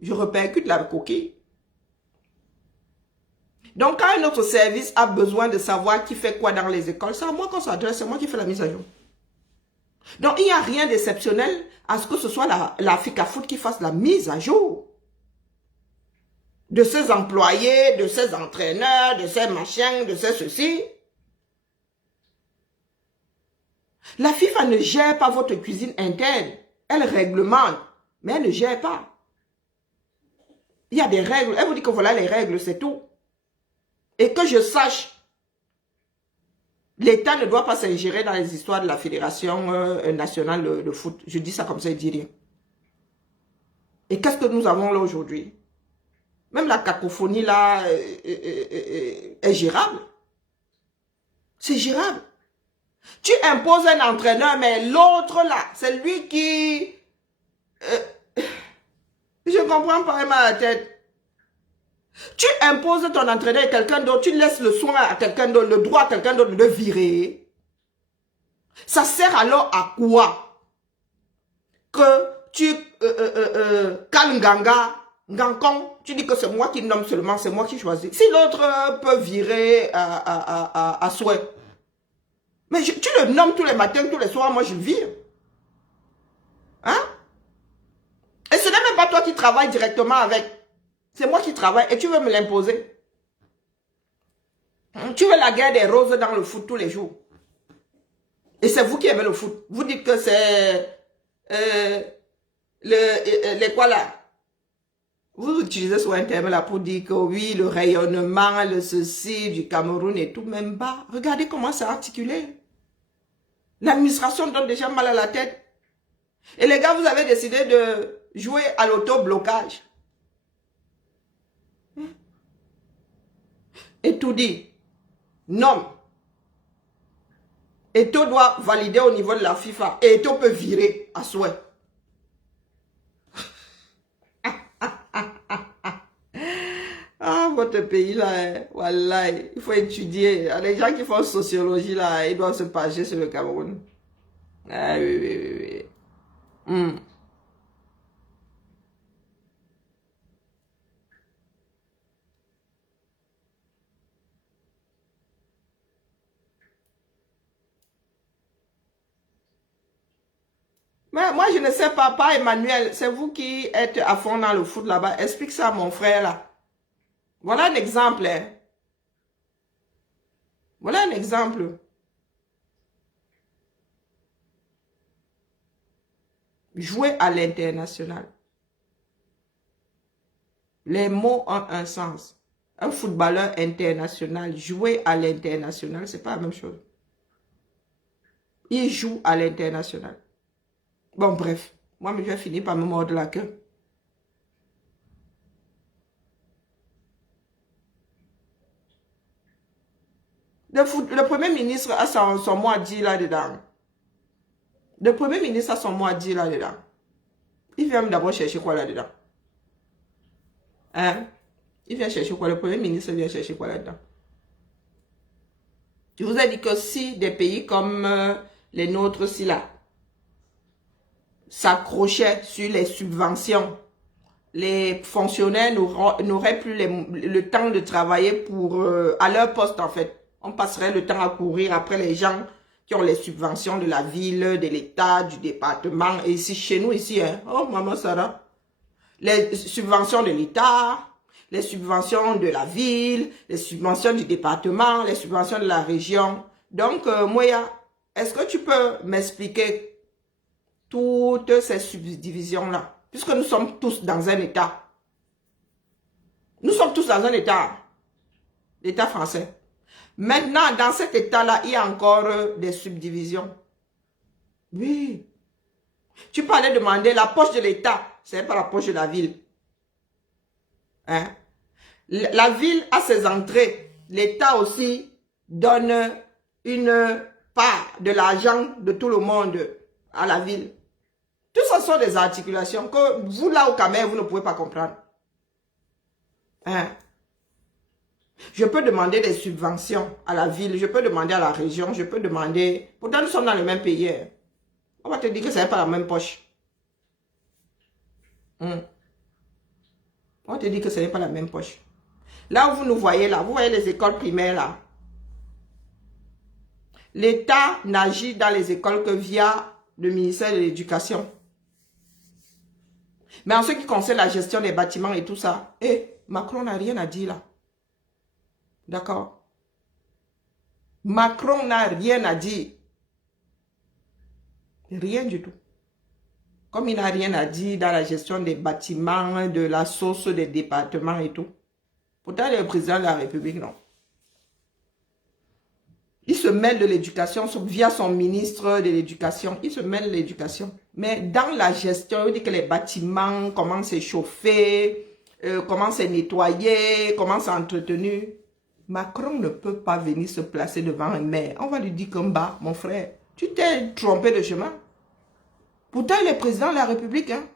je répercute la coquille. Donc, quand un autre service a besoin de savoir qui fait quoi dans les écoles, c'est à moi qu'on s'adresse, c'est moi qui fais la mise à jour. Donc, il n'y a rien d'exceptionnel à ce que ce soit la FICAFOOT qui fasse la mise à jour de ses employés, de ses entraîneurs, de ses machins, de ses ceci. La FIFA ne gère pas votre cuisine interne. Elle réglemente, mais elle ne gère pas. Il y a des règles. Elle vous dit que voilà les règles, c'est tout. Et que je sache, l'État ne doit pas s'ingérer dans les histoires de la Fédération nationale de foot. Je dis ça comme ça, il dit rien. Et qu'est-ce que nous avons là aujourd'hui? Même la cacophonie là est gérable. C'est gérable. Tu imposes un entraîneur, mais l'autre là, c'est lui qui... je ne comprends pas vraiment la tête. Tu imposes ton entraîneur à quelqu'un d'autre, tu laisses le soin à quelqu'un d'autre, le droit à quelqu'un d'autre de virer. Ça sert alors à quoi? Que tu Kalnganga, Ngankong, tu dis que c'est moi qui nomme seulement, c'est moi qui choisis. Si l'autre peut virer à souhait. Mais tu le nommes tous les matins, tous les soirs, moi je vire. Hein? Et ce n'est même pas toi qui travailles directement avec. C'est moi qui travaille et tu veux me l'imposer. Tu veux la guerre des roses dans le foot tous les jours. Et c'est vous qui aimez le foot. Vous dites que c'est les quoi là? Vous utilisez ce terme là pour dire que oui, le rayonnement, le ceci du Cameroun et tout, même bas. Regardez comment c'est articulé. L'administration donne déjà mal à la tête. Et les gars, vous avez décidé de jouer à l'auto-blocage. Et tout dit, non. Eto doit valider au niveau de la FIFA. Et Eto peut virer à souhait. Ah, votre pays là, voilà, il faut étudier. Les gens qui font sociologie là, ils doivent se pencher sur le Cameroun. Ah, oui, oui, oui, oui. Hmm. Mais moi, je ne sais pas, Emmanuel, c'est vous qui êtes à fond dans le foot là-bas. Explique ça à mon frère là. Voilà un exemple, hein. Voilà un exemple. Jouer à l'international. Les mots ont un sens. Un footballeur international, jouer à l'international, c'est pas la même chose. Il joue à l'international. Bon, bref. Moi, je vais finir par me mordre la queue. Le Premier ministre a son mot à dire là-dedans. Le Premier ministre a son mot à dire là-dedans. Il vient d'abord chercher quoi là-dedans? Hein? Il vient chercher quoi? Le Premier ministre vient chercher quoi là-dedans? Je vous ai dit que si des pays comme les nôtres, si là, s'accrochaient sur les subventions, les fonctionnaires n'auraient plus le temps de travailler pour à leur poste en fait. On passerait le temps à courir après les gens qui ont les subventions de la ville, de l'État, du département. Et ici, chez nous, ici, hein, oh maman Sarah, les subventions de l'État, les subventions de la ville, les subventions du département, les subventions de la région. Donc, Moya, est-ce que tu peux m'expliquer toutes ces subdivisions-là? Puisque nous sommes tous dans un État. Nous sommes tous dans un État. L'État français. Maintenant, dans cet État-là, il y a encore des subdivisions. Oui. Tu peux aller demander la poche de l'État. C'est pas la poche de la ville. Hein? La ville a ses entrées. L'État aussi donne une part de l'argent de tout le monde à la ville. Tout ça sont des articulations que vous, là au Cameroun, vous ne pouvez pas comprendre. Hein? Je peux demander des subventions à la ville, je peux demander à la région, je peux demander... Pourtant, nous sommes dans le même pays. Hein. On va te dire que ce n'est pas la même poche. On va te dire que ce n'est pas la même poche. Là où vous nous voyez, là, vous voyez les écoles primaires, là. L'État n'agit dans les écoles que via le ministère de l'Éducation. Mais en ce qui concerne la gestion des bâtiments et tout ça, Macron n'a rien à dire là. D'accord? Macron n'a rien à dire. Rien du tout. Comme il n'a rien à dire dans la gestion des bâtiments, de la source des départements et tout. Pourtant, il est le président de la République, non. Il se mêle de l'éducation via son ministre de l'éducation. Il se mêle de l'éducation. Mais dans la gestion, il dit que les bâtiments, comment c'est chauffé, comment c'est nettoyé, comment c'est entretenu. Macron ne peut pas venir se placer devant un maire. On va lui dire comme bas, mon frère, tu t'es trompé de chemin. Pourtant, il est président de la République. Hein.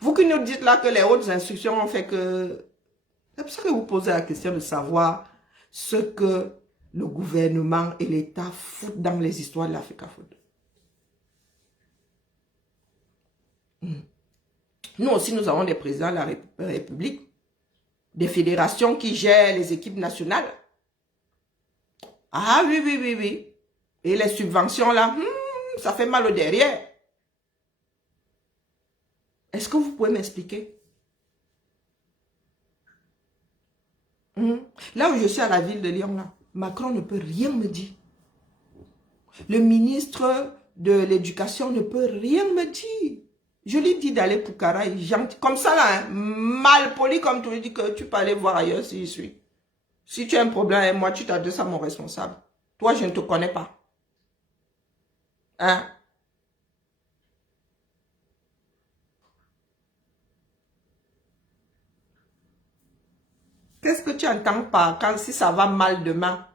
Vous qui nous dites là que les hautes instructions ont fait que... C'est pour ça que vous posez la question de savoir ce que le gouvernement et l'État foutent dans les histoires de l'Africa Foot. Nous aussi, nous avons des présidents de la République, des fédérations qui gèrent les équipes nationales. Ah oui, oui, oui, oui. Et les subventions là, ça fait mal au derrière. Est-ce que vous pouvez m'expliquer? Là où je suis à la ville de Lyon, là, Macron ne peut rien me dire. Le ministre de l'Éducation ne peut rien me dire. Je lui dis d'aller pour Caraï, gentil. Comme ça, là, hein, mal poli, comme tu lui dis que tu peux aller voir ailleurs si je suis. Si tu as un problème avec moi, tu t'adresses à mon responsable. Toi, je ne te connais pas. Hein? Qu'est-ce que tu entends par quand si ça va mal demain?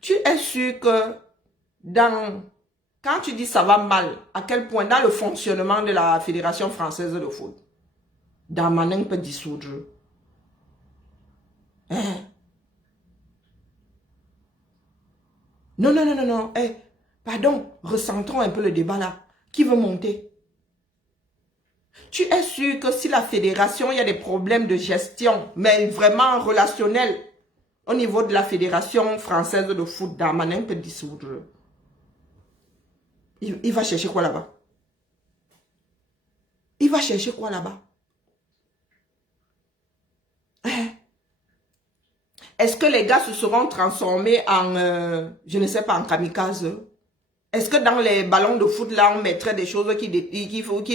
Tu es sûr que quand tu dis ça va mal, à quel point dans le fonctionnement de la Fédération française de foot, Darmanin peut dissoudre. Hein? Non, non, non, non, non. Pardon, ressentons un peu le débat là. Qui veut monter? Tu es sûr que si la fédération, il y a des problèmes de gestion, mais vraiment relationnels, au niveau de la fédération française de foot, Darmanin peut dissoudre. Il va chercher quoi là-bas? Il va chercher quoi là-bas? Est-ce que les gars se seront transformés en, je ne sais pas, en kamikaze? Est-ce que dans les ballons de foot, là, on mettrait des choses qui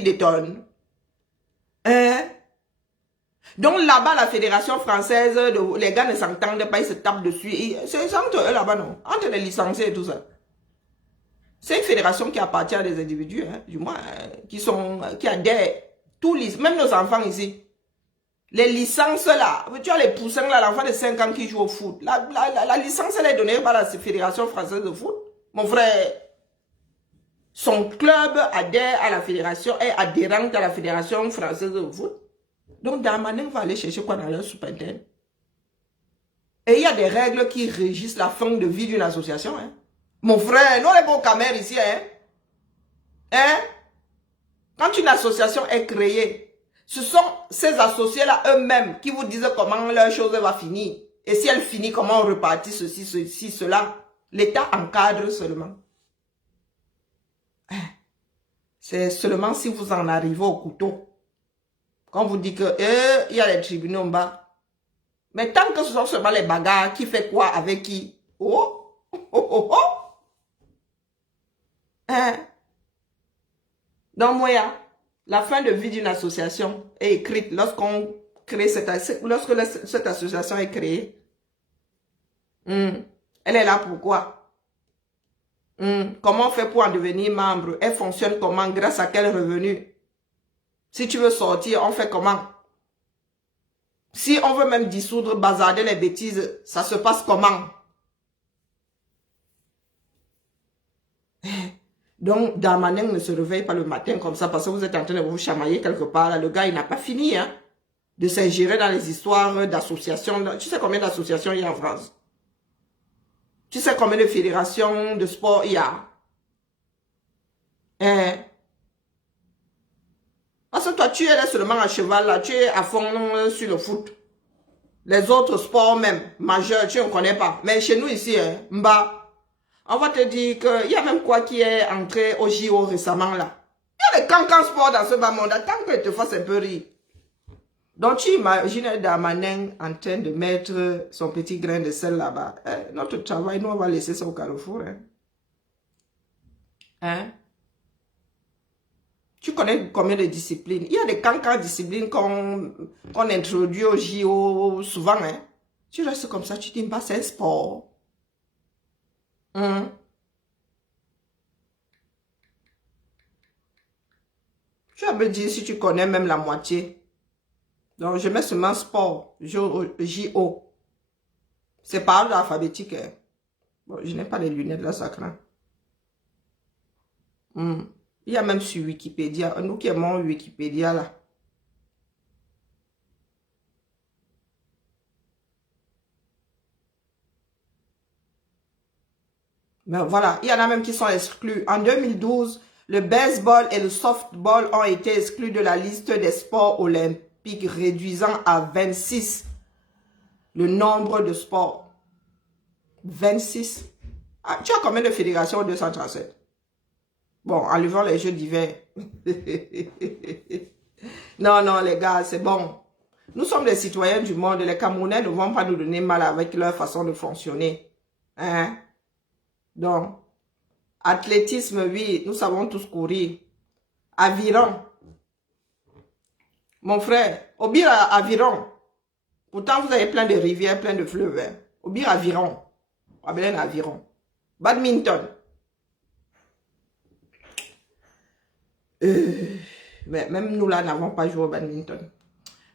détonnent? Donc là-bas, la fédération française, les gars ne s'entendent pas, ils se tapent dessus. C'est entre eux là-bas, non? Entre les licenciés et tout ça. C'est une fédération qui appartient à des individus, hein, du moins, qui adhèrent. Même nos enfants ici. Les licences là, tu as les poussins là, l'enfant de 5 ans qui joue au foot. La licence elle est donnée par la fédération française de foot. Mon frère, son club adhère à la fédération, est adhérente à la fédération française de foot. Donc Darmanin va aller chercher quoi dans leur superintendent? Et il y a des règles qui régissent la fin de vie d'une association. Hein? Mon frère, nous les bons camères ici. Hein? Quand une association est créée, ce sont ces associés-là eux-mêmes qui vous disent comment leur chose va finir. Et si elle finit, comment on repartit ceci, cela. L'État encadre seulement. C'est seulement si vous en arrivez au couteau. Quand vous dites que il y a les tribunaux en bas. Mais tant que ce sont seulement les bagarres, qui fait quoi avec qui? Oh, oh, oh, oh. Donc, moi, la fin de vie d'une association est écrite lorsqu'on crée cette association est créée. Elle est là pourquoi? Comment on fait pour en devenir membre? Elle fonctionne comment? Grâce à quel revenu? Si tu veux sortir, on fait comment? Si on veut même dissoudre, bazarder les bêtises, ça se passe comment? Donc, Darmanin ne se réveille pas le matin comme ça parce que vous êtes en train de vous chamailler quelque part. Là, le gars, il n'a pas fini de s'ingérer dans les histoires d'associations. Tu sais combien d'associations il y a en France? Tu sais combien de fédérations de sport il y a? Parce que toi, tu es là seulement à cheval, là, tu es à fond sur le foot. Les autres sports même, majeurs, tu ne connais pas. Mais chez nous ici, Mba, on va te dire qu'il y a même quoi qui est entré au JO récemment là. Il y a des cancans sport dans ce bas monde, tant que te fasse un peu rire. Donc tu imagines Darmanin en train de mettre son petit grain de sel là-bas. Notre travail, nous on va laisser ça au carrefour. Tu connais combien de disciplines? Il y a des cancans disciplines qu'on introduit au JO souvent. Tu restes comme ça, tu dis pas c'est un sport. Tu vas me dire si tu connais même la moitié. Donc, je mets seulement sport, J-O. C'est par ordre alphabétique. Bon, je n'ai pas les lunettes là, ça craint. Il y a même sur Wikipédia. Nous qui aimons Wikipédia là. Mais voilà, il y en a même qui sont exclus. En 2012, le baseball et le softball ont été exclus de la liste des sports olympiques, réduisant à 26 le nombre de sports. 26. Ah, tu as combien de fédérations? 237. Bon, enlevant les jeux d'hiver. Non, non, les gars, c'est bon. Nous sommes des citoyens du monde. Les Camerounais ne vont pas nous donner mal avec leur façon de fonctionner. Donc, athlétisme, oui, nous savons tous courir. Aviron. Mon frère, au bir aviron. Pourtant, vous avez plein de rivières, plein de fleuves. Au bir aviron. Aviron. Badminton. Mais même nous là, n'avons pas joué au badminton.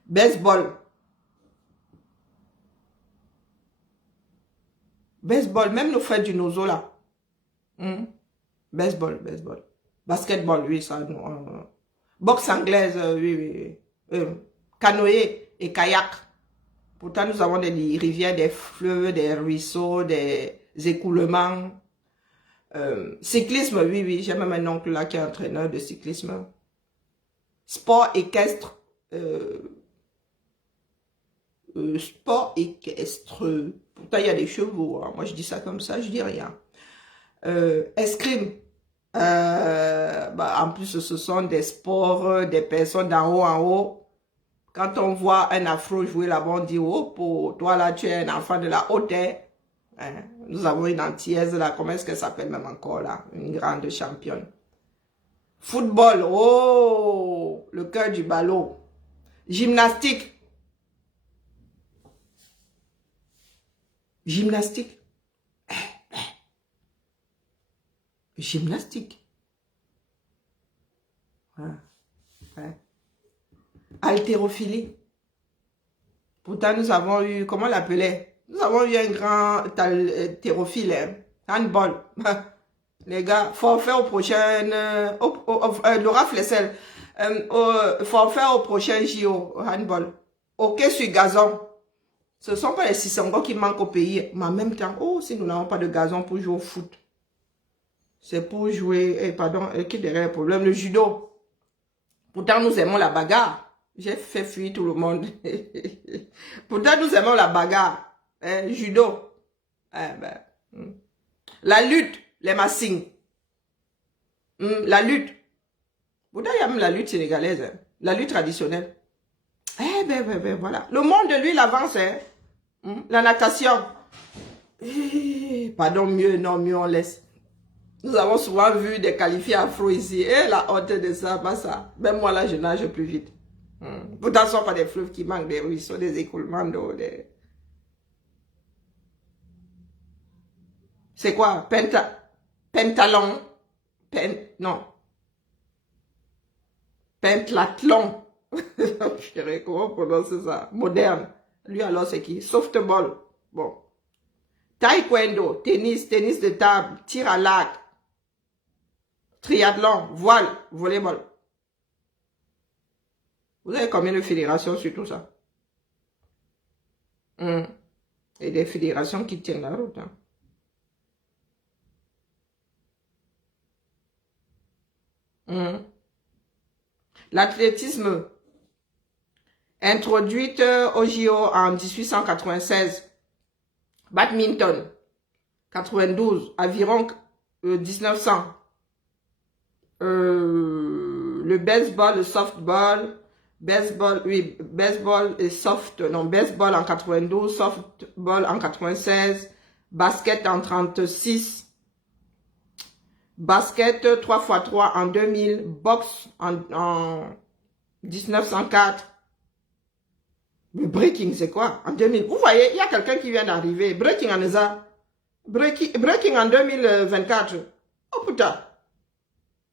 Baseball. Baseball, même nos frères du Nozo là. Baseball. Basketball, oui, ça. Boxe anglaise, oui. Canoë et kayak. Pourtant, nous avons des rivières, des fleuves, des ruisseaux, des écoulements. Cyclisme, oui, oui, j'ai même un oncle là qui est entraîneur de cyclisme. Sport équestre. Sport équestre. Pourtant, il y a des chevaux. Hein. Moi, je dis ça comme ça, je dis rien. Escrime. En plus, ce sont des sports, des personnes d'en haut en haut. Quand on voit un afro jouer là-bas, on dit, oh, pour toi là, tu es un enfant de la haute terre. Hein? Nous avons une antillaise là, comment est-ce qu'elle s'appelle même encore là? Une grande championne. Football, oh, le cœur du ballon. Gymnastique. Gymnastique. Gymnastique. Ouais. Haltérophilie. Pourtant, nous avons eu, comment on l'appelait? Nous avons eu un grand haltérophile, hein? Handball. Les gars, forfait au prochain, Laura Flessel, forfait au prochain JO, handball. Ok sur gazon. Ce ne sont pas les Sissongo qui manquent au pays, mais en même temps, oh, si nous n'avons pas de gazon pour jouer au foot, c'est pour jouer, pardon, qui derrière le problème, le judo. Pourtant, nous aimons la bagarre. J'ai fait fuir tout le monde. Pourtant, nous aimons la bagarre. Judo. La lutte, les massings. La lutte. Pourtant, il y a même la lutte sénégalaise. Hein. La lutte traditionnelle. Voilà. Le monde, lui, il avance. Hein. La natation. Pardon, mieux, non, mieux on laisse. Nous avons souvent vu des qualifiés afro ici. Et la honte de ça, pas ça. Même moi, là, je nage plus vite. Pourtant, ce ne sont pas des fleuves qui manquent, des ruisseaux, des écoulements d'eau. C'est quoi? Pentalon. Non. Pentathlon. Comment on prononce ça? Moderne. Lui, alors, c'est qui? Softball. Bon. Taekwondo, tennis de table, tir à l'arc, triathlon, voile, volleyball. Vous avez combien de fédérations sur tout ça? Et des fédérations qui tiennent la route. Hein. L'athlétisme, introduite au JO en 1896. Badminton, 92, aviron 1900. Le baseball, le softball, baseball, oui, baseball et soft, non, baseball en 92, softball en 96, basket en 36, basket 3x3 en 2000, boxe en 1904. Le breaking, c'est quoi? En 2000. Vous voyez, il y a quelqu'un qui vient d'arriver. Breaking en ESA. Breaking en 2024. Oh putain.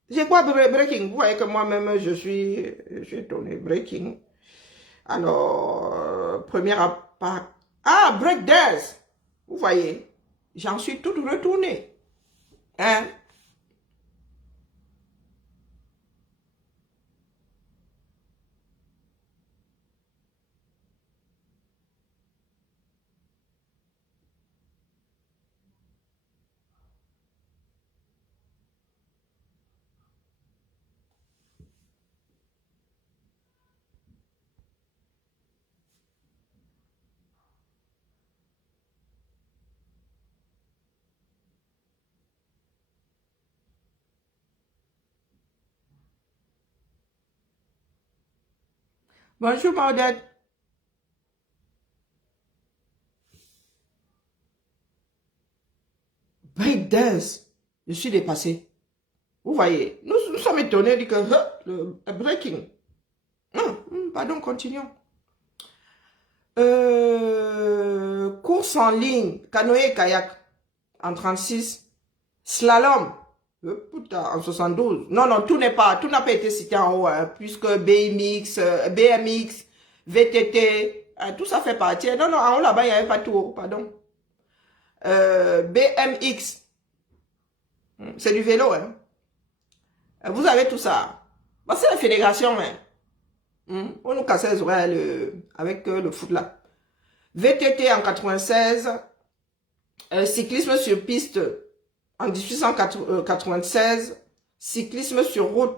J'ai quoi breaking? Vous voyez que moi-même, je suis étonné. Breaking. Alors, première part. Ah, break dance. Vous voyez, j'en suis toute retournée. Hein? Bonjour, Maudette. Break dance. Je suis dépassé. Vous voyez, nous sommes étonnés que le breaking. Pardon, continuons. Course en ligne, canoë et kayak en 36. Slalom, putain, en 72. Non, tout n'a pas été cité en haut, hein, puisque BMX, VTT, tout ça fait partie. Non, en haut là-bas, il n'y avait pas tout, pardon. BMX, c'est du vélo, hein. Vous avez tout ça. Bah, c'est la fédération, hein. On nous cassait les oreilles avec le foot là. VTT en 96. Cyclisme sur piste en 1896, cyclisme sur route.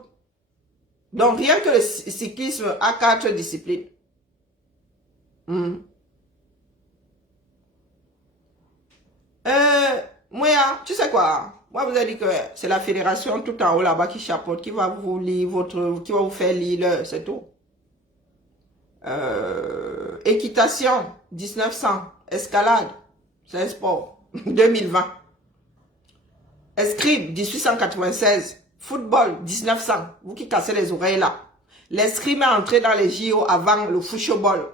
Donc, rien que le cyclisme a 4 disciplines. Moi, tu sais quoi? Moi, vous avez dit que c'est la fédération tout en haut là-bas qui chapeaute, qui va vous lire qui va vous faire lire, c'est tout. Équitation, 1900. Escalade, c'est un sport, 2020. Escrime, 1896. Football, 1900. Vous qui cassez les oreilles là. L'escrime est entré dans les JO avant le football.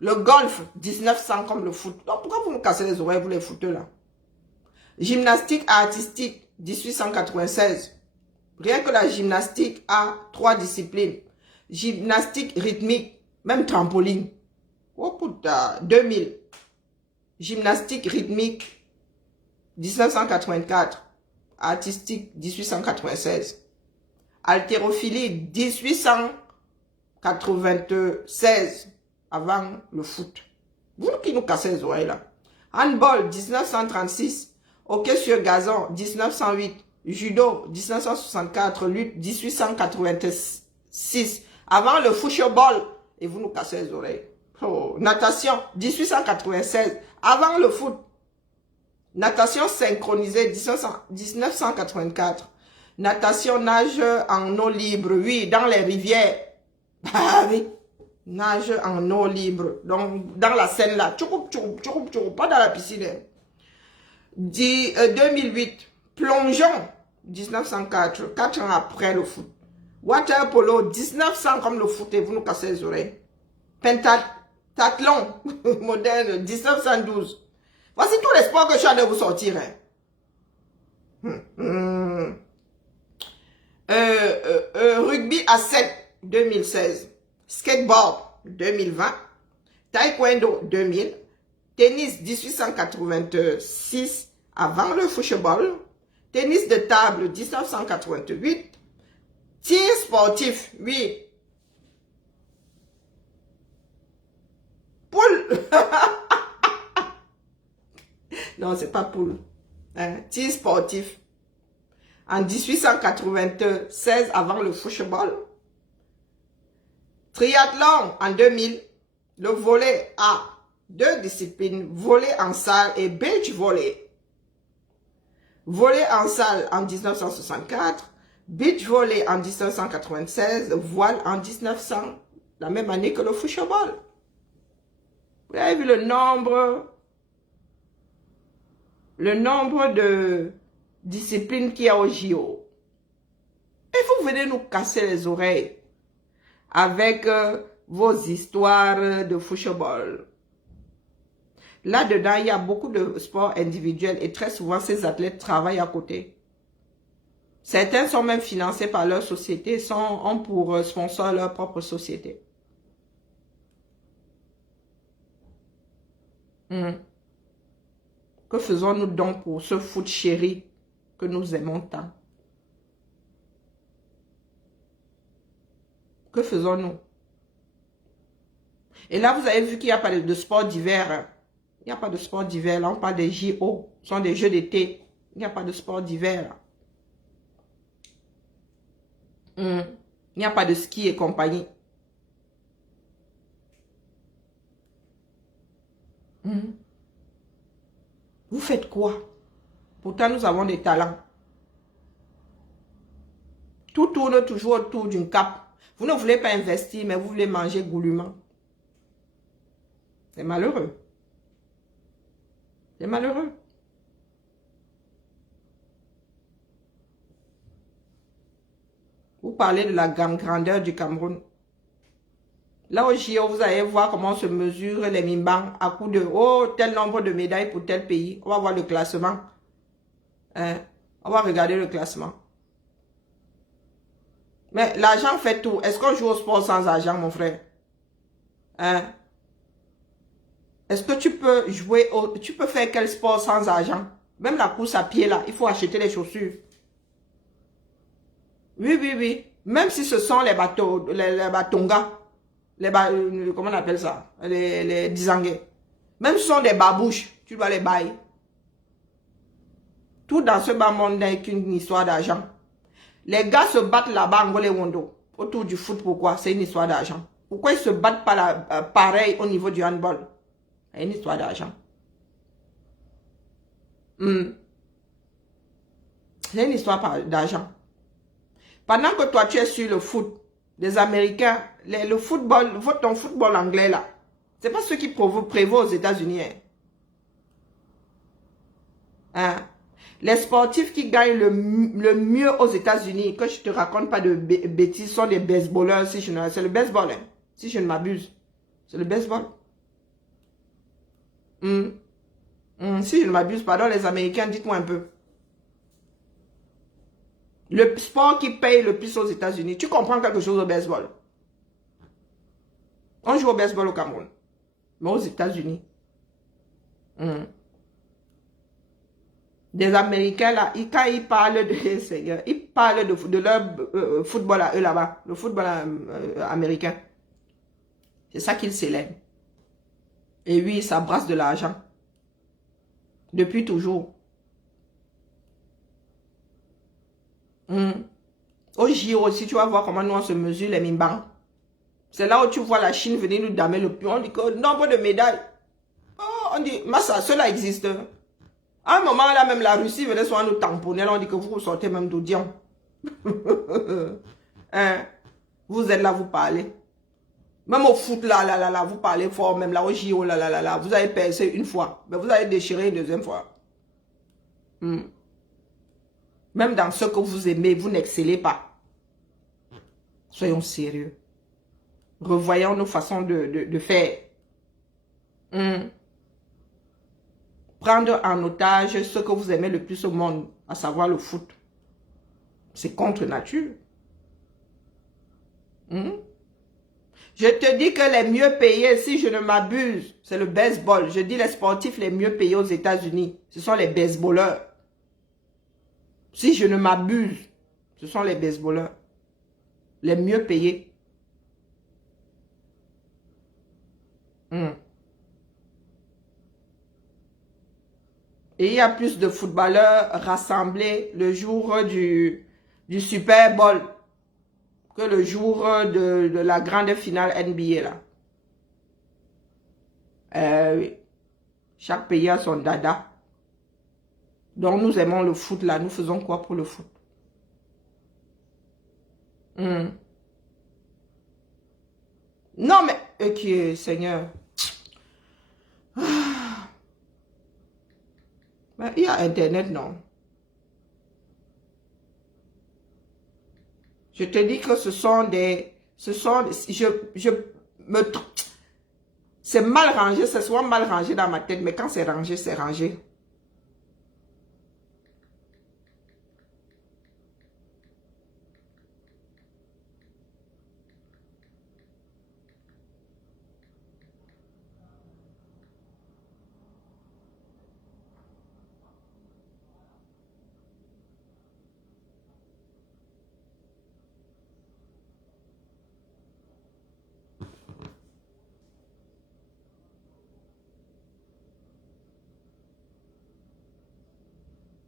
Le golf, 1900 comme le foot. Donc pourquoi vous me cassez les oreilles, vous les footeux là? Gymnastique artistique, 1896. Rien que la gymnastique a 3 disciplines. Gymnastique rythmique, même trampoline. Oh putain, 2000. Gymnastique rythmique, 1984. Artistique, 1896. Haltérophilie, 1896. Avant le foot. Vous qui nous cassez les oreilles là. Handball, 1936. Hockey sur gazon, 1908. Judo, 1964. Lutte, 1886. Avant le football. Et vous nous cassez les oreilles. Oh, natation, 1896. Avant le foot. Natation synchronisée, 1984. Natation nage en eau libre, oui, dans les rivières. Ah oui. Nage en eau libre. Donc, dans la Seine là. Pas dans la piscine. 2008. Plongeon. 1904. 4 ans après le foot. Water polo. 1900 comme le foot. Et vous nous cassez les oreilles. Pentathlon. Moderne. 1912. Voici tous les sports que je suis allé vous sortir. Rugby à 7. 2016. Skateboard, 2020. Taekwondo, 2000. Tennis, 1886, avant le football. Tennis de table, 1988. Tir sportif, oui. Poule. Non, c'est pas poule. Tir sportif. En 1896, avant le football. Triathlon en 2000, le volley a 2 disciplines, volley en salle et beach volley. Volley en salle en 1964, beach volley en 1996, voile en 1900, la même année que le football. Vous avez vu le nombre de disciplines qu'il y a au JO. Et vous venez nous casser les oreilles avec vos histoires de football. Là-dedans, il y a beaucoup de sports individuels et très souvent, ces athlètes travaillent à côté. Certains sont même financés par leur société, ont pour sponsor leur propre société. Que faisons-nous donc pour ce foot chéri que nous aimons tant? Que faisons-nous? Et là, vous avez vu qu'il n'y a pas de sport d'hiver. Il n'y a pas de sport d'hiver. Là, on parle des JO. Ce sont des jeux d'été. Il n'y a pas de sport d'hiver. Il n'y a pas de ski et compagnie. Vous faites quoi? Pourtant, nous avons des talents. Tout tourne toujours autour d'une cape. Vous ne voulez pas investir, mais vous voulez manger goulûment. C'est malheureux. C'est malheureux. Vous parlez de la grandeur du Cameroun. Là au JO, vous allez voir comment se mesurent les Mimbang à coup de tel nombre de médailles pour tel pays. On va voir le classement. On va regarder le classement. Mais l'argent fait tout. Est-ce qu'on joue au sport sans argent, mon frère? Est-ce que tu peux jouer, tu peux faire quel sport sans argent? Même la course à pied là, il faut acheter les chaussures. Oui, oui, oui. Même si ce sont les bateaux, les batongas, comment on appelle ça? Les disangais. Même si ce sont des babouches, tu dois les bailler. Tout dans ce bas monde n'est qu'une histoire d'argent. Les gars se battent là-bas en Angola Wondo. Autour du foot, pourquoi? C'est une histoire d'argent. Pourquoi ils se battent pas là, pareil au niveau du handball? C'est une histoire d'argent. C'est une histoire d'argent. Pendant que toi, tu es sur le foot, les Américains, le football, ton football anglais là, c'est pas ce qui prévaut aux États-Unis. Hein? Les sportifs qui gagnent le mieux aux États-Unis, que je te raconte pas de bêtises, sont des baseballeurs. C'est le baseball, hein, si je ne m'abuse. C'est le baseball. Si je ne m'abuse, pardon, les Américains, dites-moi un peu. Le sport qui paye le plus aux États-Unis. Tu comprends quelque chose au baseball? On joue au baseball au Cameroun. Mais aux États-Unis. Des Américains là, quand ils parlent de Seigneur, ils parlent de leur football à eux là-bas. Le football américain. C'est ça qu'ils célèbrent. Et oui, ça brasse de l'argent. Depuis toujours. Au JO aussi, tu vas voir comment nous on se mesure les mimbans. C'est là où tu vois la Chine venir nous damer le pion. On dit que nombre de médailles. Oh, on dit, Massa, cela existe. À un moment là, même la Russie venait souvent nous tamponner. Là, on dit que vous sortez même d'Audion. Hein? Vous êtes là, vous parlez. Même au foot, là, vous parlez fort. Même là, au JO, là. Vous avez percé une fois. Mais vous avez déchiré une deuxième fois. Même dans ce que vous aimez, vous n'excellez pas. Soyons sérieux. Revoyons nos façons de faire. Prendre en otage ce que vous aimez le plus au monde, à savoir le foot. C'est contre nature. Je te dis que les mieux payés, si je ne m'abuse, c'est le baseball. Je dis les sportifs les mieux payés aux États-Unis. Ce sont les baseballeurs. Si je ne m'abuse, ce sont les baseballeurs. Les mieux payés. Et il y a plus de footballeurs rassemblés le jour du Super Bowl que le jour de la grande finale NBA là. Oui. Chaque pays a son dada. Donc nous aimons le foot là. Nous faisons quoi pour le foot? Non mais, ok Seigneur. Mais il y a Internet, non? Je te dis que c'est mal rangé, c'est souvent mal rangé dans ma tête, mais quand c'est rangé, c'est rangé.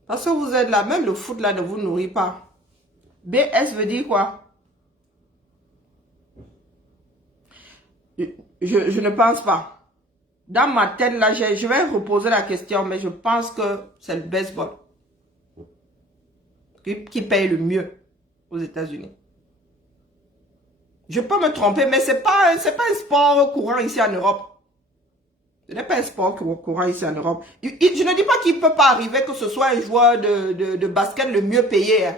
Parce que vous êtes là, même le foot là ne vous nourrit pas. BS veut dire quoi? Je ne pense pas. Dans ma tête là, je vais reposer la question, mais je pense que c'est le baseball qui paye le mieux aux États-Unis. Je peux me tromper, mais c'est pas un sport courant ici en Europe. Ce n'est pas un sport courant ici en Europe. Je ne dis pas qu'il ne peut pas arriver que ce soit un joueur de basket le mieux payé. Hein.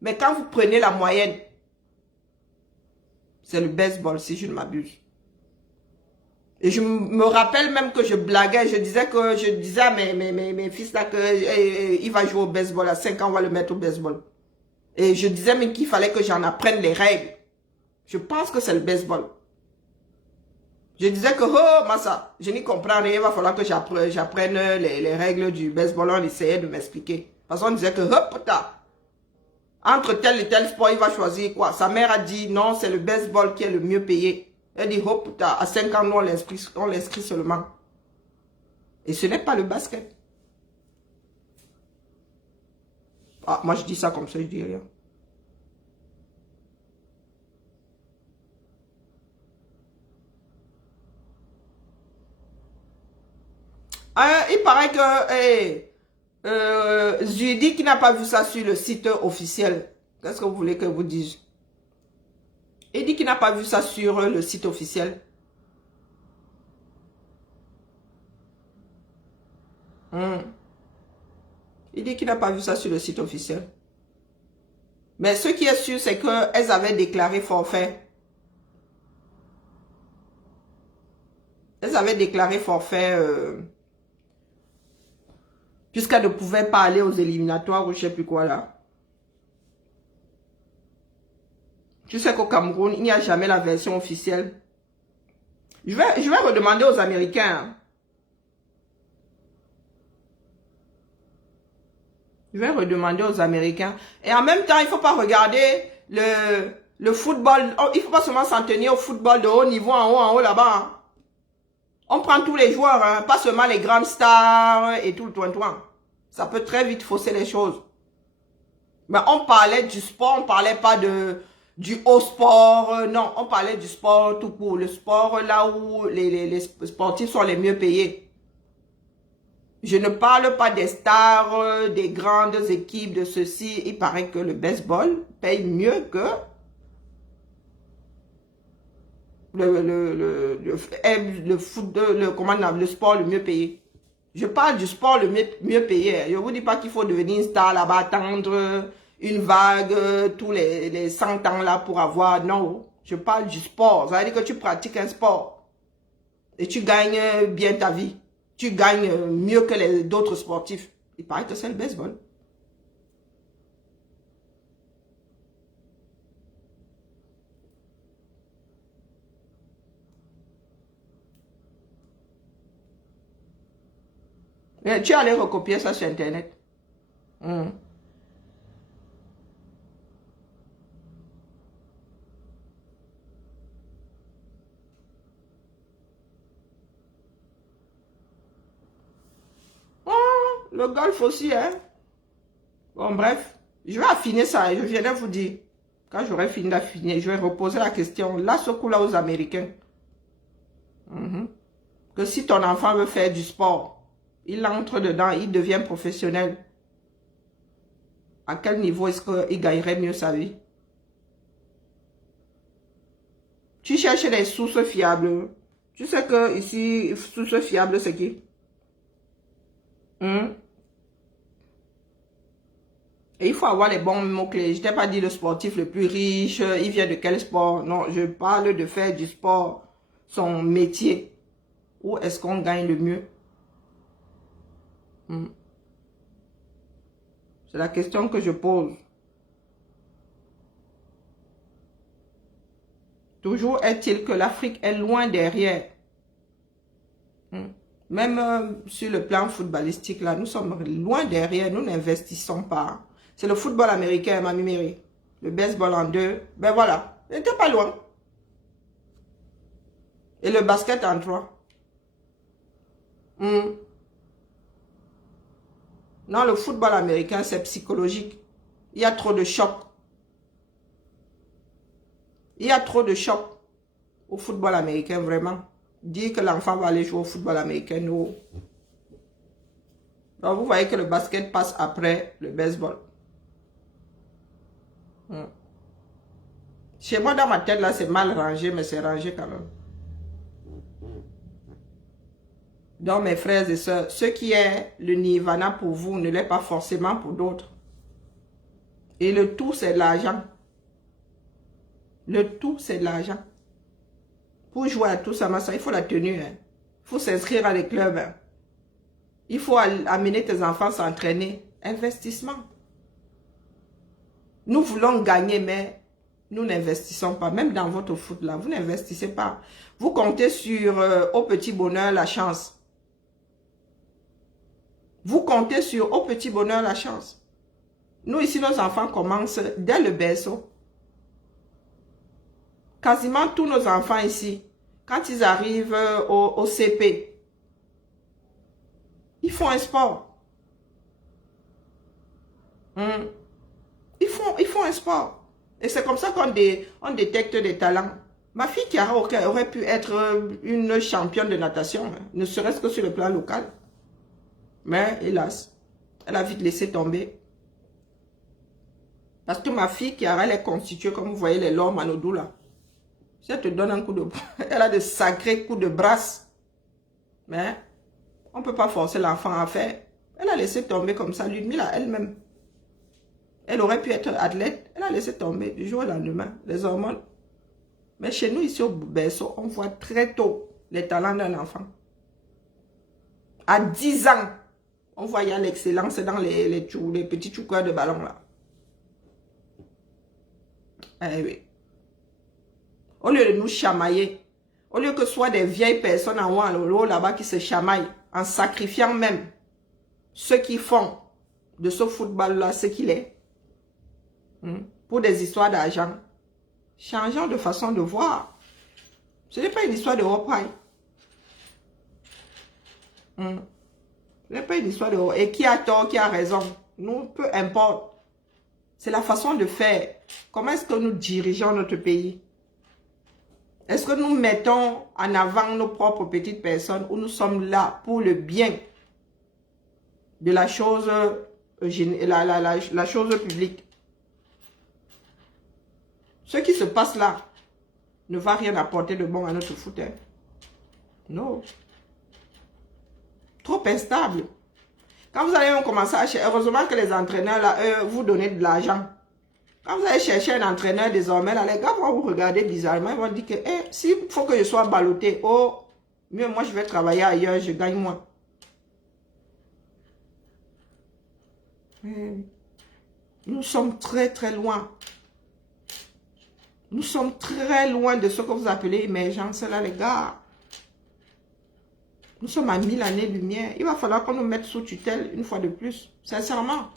Mais quand vous prenez la moyenne, c'est le baseball, si je ne m'abuse. Et je me rappelle même que je blaguais, je disais à mes fils là qu'il va jouer au baseball, à 5 ans, on va le mettre au baseball. Et je disais même qu'il fallait que j'en apprenne les règles. Je pense que c'est le baseball. Je disais que, oh, Massa, je n'y comprends rien, il va falloir que j'apprenne les règles du baseball. On essayait de m'expliquer. Parce qu'on disait que, oh, putain, entre tel et tel sport, il va choisir quoi. Sa mère a dit, non, c'est le baseball qui est le mieux payé. Elle dit, oh, putain, à 5 ans, nous, on l'inscrit seulement. Et ce n'est pas le basket. Ah, moi, je dis ça comme ça, je dis rien. Il paraît que Zudi qui n'a pas vu ça sur le site officiel. Qu'est-ce que vous voulez que vous dise? Il dit qu'il n'a pas vu ça sur le site officiel. Il dit qu'il n'a pas vu ça sur le site officiel. Mais ce qui est sûr, c'est qu'elles avaient déclaré forfait. Elles avaient déclaré forfait puisqu'elles ne pouvaient pas aller aux éliminatoires ou je ne sais plus quoi là. Tu sais qu'au Cameroun, il n'y a jamais la version officielle. Je vais redemander aux Américains. Hein. Je vais redemander aux Américains. Et en même temps, il ne faut pas regarder le football. Il ne faut pas seulement s'en tenir au football de haut niveau en haut là-bas. Hein. On prend tous les joueurs, hein, pas seulement les grandes stars et tout le toin-toin. Ça peut très vite fausser les choses. Mais on parlait du sport, on ne parlait pas du haut sport. Non, on parlait du sport tout court. Le sport là où les sportifs sont les mieux payés. Je ne parle pas des stars, des grandes équipes, de ceci. Il paraît que le baseball paye mieux que le sport le mieux payé. Je parle du sport le mieux payé. Je ne vous dis pas qu'il faut devenir une star là-bas, attendre une vague tous les 100 ans là pour avoir... Non, je parle du sport. Ça veut dire que tu pratiques un sport et tu gagnes bien ta vie. Tu gagnes mieux que d'autres sportifs. Il paraît que c'est le baseball. Mais tu allais recopier ça sur Internet. Le golf aussi, hein. Bon, bref. Je vais affiner ça et je viendrai vous dire. Quand j'aurai fini d'affiner, je vais reposer la question. Là, ce coup-là aux Américains. Que si ton enfant veut faire du sport, il entre dedans, il devient professionnel. À quel niveau est-ce qu'il gagnerait mieux sa vie? Tu cherches des sources fiables. Tu sais que ici, sources fiables, c'est qui? Et il faut avoir les bons mots-clés. Je t'ai pas dit le sportif le plus riche, il vient de quel sport? Non, je parle de faire du sport son métier. Où est-ce qu'on gagne le mieux? C'est la question que je pose. Toujours est-il que l'Afrique est loin derrière. Même sur le plan footballistique, là, nous sommes loin derrière, nous n'investissons pas. C'est le football américain, Mamie Mary. Le baseball en deux. Ben voilà, il n'était pas loin. Et le basket en trois. Non, le football américain, c'est psychologique. Il y a trop de chocs. Il y a trop de chocs au football américain, vraiment. Dire que l'enfant va aller jouer au football américain, non. Donc, vous voyez que le basket passe après le baseball. Chez moi, dans ma tête, là, c'est mal rangé, mais c'est rangé quand même. Donc, mes frères et sœurs, ce qui est le nirvana pour vous ne l'est pas forcément pour d'autres. Et le tout, c'est l'argent. Le tout, c'est l'argent. Pour jouer à tout ça, il faut la tenue. Hein. Il faut s'inscrire à des clubs. Hein. Il faut amener tes enfants s'entraîner. Investissement. Nous voulons gagner, mais nous n'investissons pas. Même dans votre foot, là, vous n'investissez pas. Vous comptez sur, au petit bonheur, la chance. Vous comptez sur, au petit bonheur, la chance. Nous, ici, nos enfants commencent dès le berceau. Quasiment tous nos enfants ici, quand ils arrivent au CP, ils font un sport. Ils font un sport. Et c'est comme ça on détecte des talents. Ma fille Chiara aurait pu être une championne de natation, hein, ne serait-ce que sur le plan local. Mais hélas, elle a vite laissé tomber. Parce que ma fille Chiara, elle est constituée, comme vous voyez, les lords Manodou là. Si elle te donne un coup de... Elle a de sacrés coups de brasse. Mais on ne peut pas forcer l'enfant à faire. Elle a laissé tomber comme ça, Ludmilla elle-même. Elle aurait pu être athlète. Elle a laissé tomber du jour au lendemain, les hormones. Mais chez nous, ici au berceau, on voit très tôt les talents d'un enfant. À 10 ans, on voit l'excellence dans les petits choucas de ballon là. Eh oui. Au lieu de nous chamailler, au lieu que ce soit des vieilles personnes en haut, là-bas qui se chamaillent, en sacrifiant même ceux qui font de ce football-là ce qu'il est, pour des histoires d'argent. Changeons de façon de voir. Ce n'est pas une histoire de repaille. Ce n'est pas une histoire de repaille. Et qui a tort, qui a raison. Nous, peu importe. C'est la façon de faire. Comment est-ce que nous dirigeons notre pays? Est-ce que nous mettons en avant nos propres petites personnes ou nous sommes là pour le bien de la chose, la chose publique? Ce qui se passe là ne va rien apporter de bon à notre foot. Hein. Non. Trop instable. Quand vous allez commencer à chercher, heureusement que les entraîneurs là, eux, vous donnez de l'argent. Quand vous allez chercher un entraîneur désormais, là, les gars vont vous regarder bizarrement. Ils vont dire que s'il faut que je sois ballotté, oh, mieux moi je vais travailler ailleurs, je gagne moins. Nous sommes très très loin. Nous sommes très loin de ce que vous appelez émergence là, les gars. Nous sommes à 1000 années-lumière. Il va falloir qu'on nous mette sous tutelle une fois de plus. Sincèrement.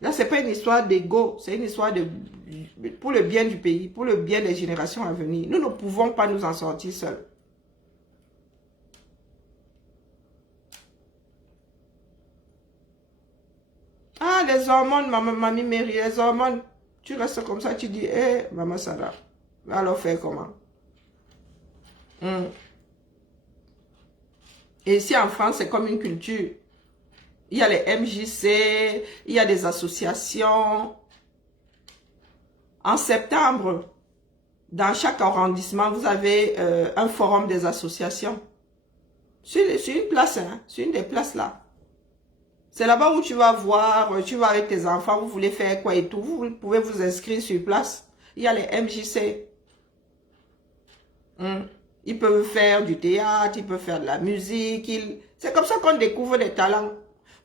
Là, ce n'est pas une histoire d'ego. C'est une histoire pour le bien du pays, pour le bien des générations à venir. Nous ne pouvons pas nous en sortir seuls. Ah, les hormones, mamie Mary, les hormones. Tu restes comme ça, tu dis, maman Sarah, va alors faire comment? Et ici en France, c'est comme une culture. Il y a les MJC, il y a des associations. En septembre, dans chaque arrondissement, vous avez un forum des associations. Sur une place, hein, sur une des places là. C'est là-bas où tu vas voir, tu vas avec tes enfants, vous voulez faire quoi et tout. Vous pouvez vous inscrire sur place. Il y a les MJC. Ils peuvent faire du théâtre, ils peuvent faire de la musique. C'est comme ça qu'on découvre des talents.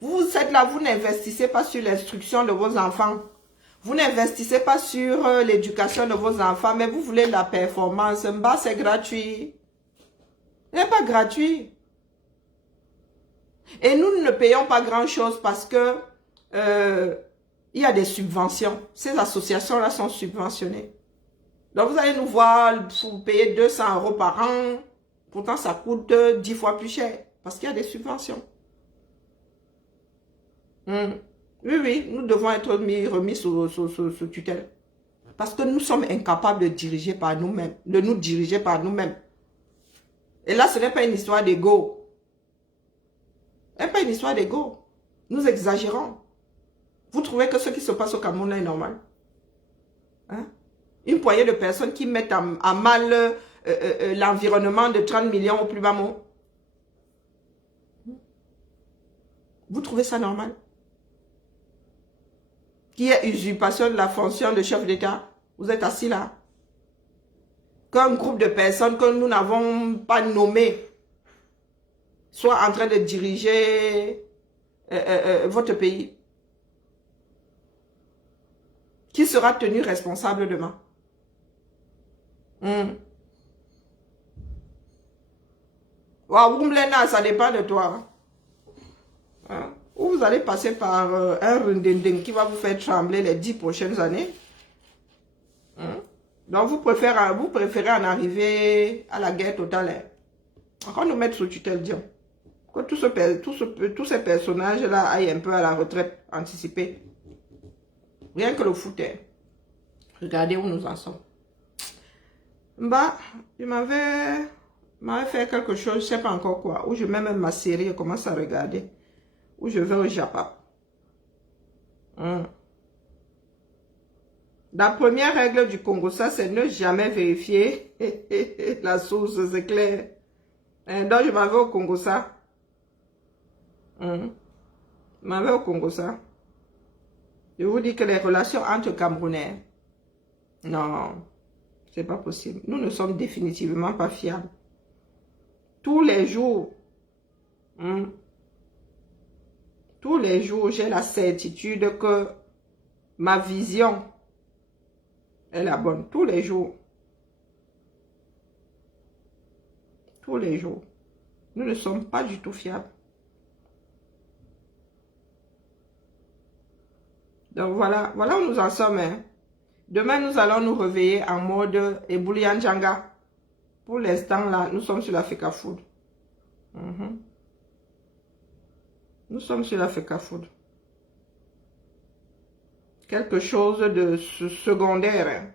Vous êtes là, vous n'investissez pas sur l'instruction de vos enfants. Vous n'investissez pas sur l'éducation de vos enfants, mais vous voulez la performance. Bah, c'est gratuit. Ce n'est pas gratuit. Et nous ne payons pas grand-chose parce que il y a des subventions. Ces associations-là sont subventionnées. Donc, vous allez nous voir, vous payez 200 € par an. Pourtant, ça coûte 10 fois plus cher parce qu'il y a des subventions. Oui, nous devons être remis sous tutelle. Parce que nous sommes incapables de diriger par nous-mêmes, de nous diriger par nous-mêmes. Et là, ce n'est pas une histoire d'ego. Ce n'est pas une histoire d'ego. Nous exagérons. Vous trouvez que ce qui se passe au Cameroun est normal? Hein? Une poignée de personnes qui mettent à mal l'environnement de 30 millions au plus bas mot. Vous trouvez ça normal? Qui est usurpation de la fonction de chef d'État? Vous êtes assis là. Qu'un groupe de personnes que nous n'avons pas nommées soit en train de diriger votre pays. Qui sera tenu responsable demain? Wumblena, ça dépend de toi. Hein? Ou vous allez passer par un rundendeng qui va vous faire trembler les 10 prochaines années. Donc vous préférez en arriver à la guerre totale. Hein? Encore nous mettre sous tutelle, disons. Que tous ces personnages-là aillent un peu à la retraite anticipée. Rien que le foot. Hein. Regardez où nous en sommes. Bah, je m'avais fait quelque chose, je ne sais pas encore quoi. Où je mets même ma série et commence à regarder. Où je vais au Japon. La première règle du Congo, ça, c'est ne jamais vérifier la source, c'est clair. Donc, je m'en vais au Congo, ça. Je m'en vais au Congo, ça. Je vous dis que les relations entre Camerounais, non, c'est pas possible. Nous ne sommes définitivement pas fiables. Tous les jours, j'ai la certitude que ma vision est la bonne. Tous les jours. Tous les jours. Nous ne sommes pas du tout fiables. Donc voilà où nous en sommes. Hein. Demain, nous allons nous réveiller en mode Eboulianjanga. Pour l'instant, là, nous sommes sur la FECAFOOD. Nous sommes sur la FECAFOOD. Quelque chose de secondaire. Hein.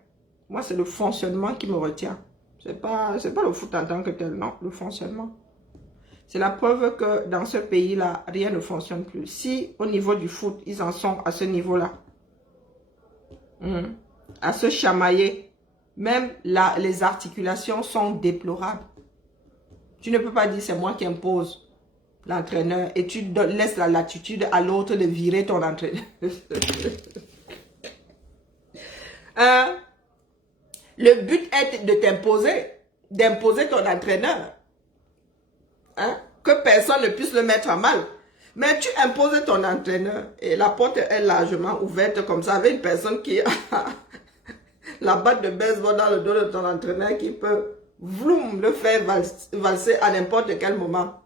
Moi, c'est le fonctionnement qui me retient. C'est pas le foot en tant que tel, non, le fonctionnement. C'est la preuve que dans ce pays-là, rien ne fonctionne plus. Si au niveau du foot, ils en sont à ce niveau-là, à se chamailler, même là, les articulations sont déplorables. Tu ne peux pas dire c'est moi qui impose l'entraîneur et tu laisses la latitude à l'autre de virer ton entraîneur. Le but est de t'imposer, d'imposer ton entraîneur. Hein? Que personne ne puisse le mettre à mal. Mais tu imposes ton entraîneur et la porte est largement ouverte comme ça avec une personne qui a la batte de baseball dans le dos de ton entraîneur qui peut vroom, le faire valser à n'importe quel moment.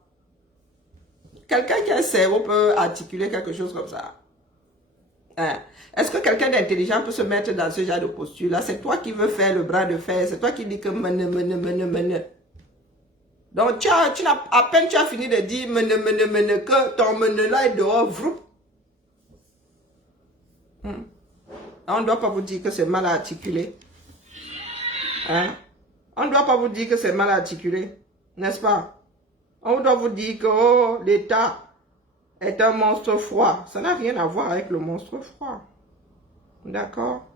Quelqu'un qui a un cerveau peut articuler quelque chose comme ça. Hein? Est-ce que quelqu'un d'intelligent peut se mettre dans ce genre de posture-là? C'est toi qui veux faire le bras de fer. C'est toi qui dis que mene. Donc, à peine tu as fini de dire mene, que ton mene là est dehors, vroup. On ne doit pas vous dire que c'est mal articulé. Hein? On ne doit pas vous dire que c'est mal articulé. N'est-ce pas? On doit vous dire que oh, l'État est un monstre froid. Ça n'a rien à voir avec le monstre froid. D'accord?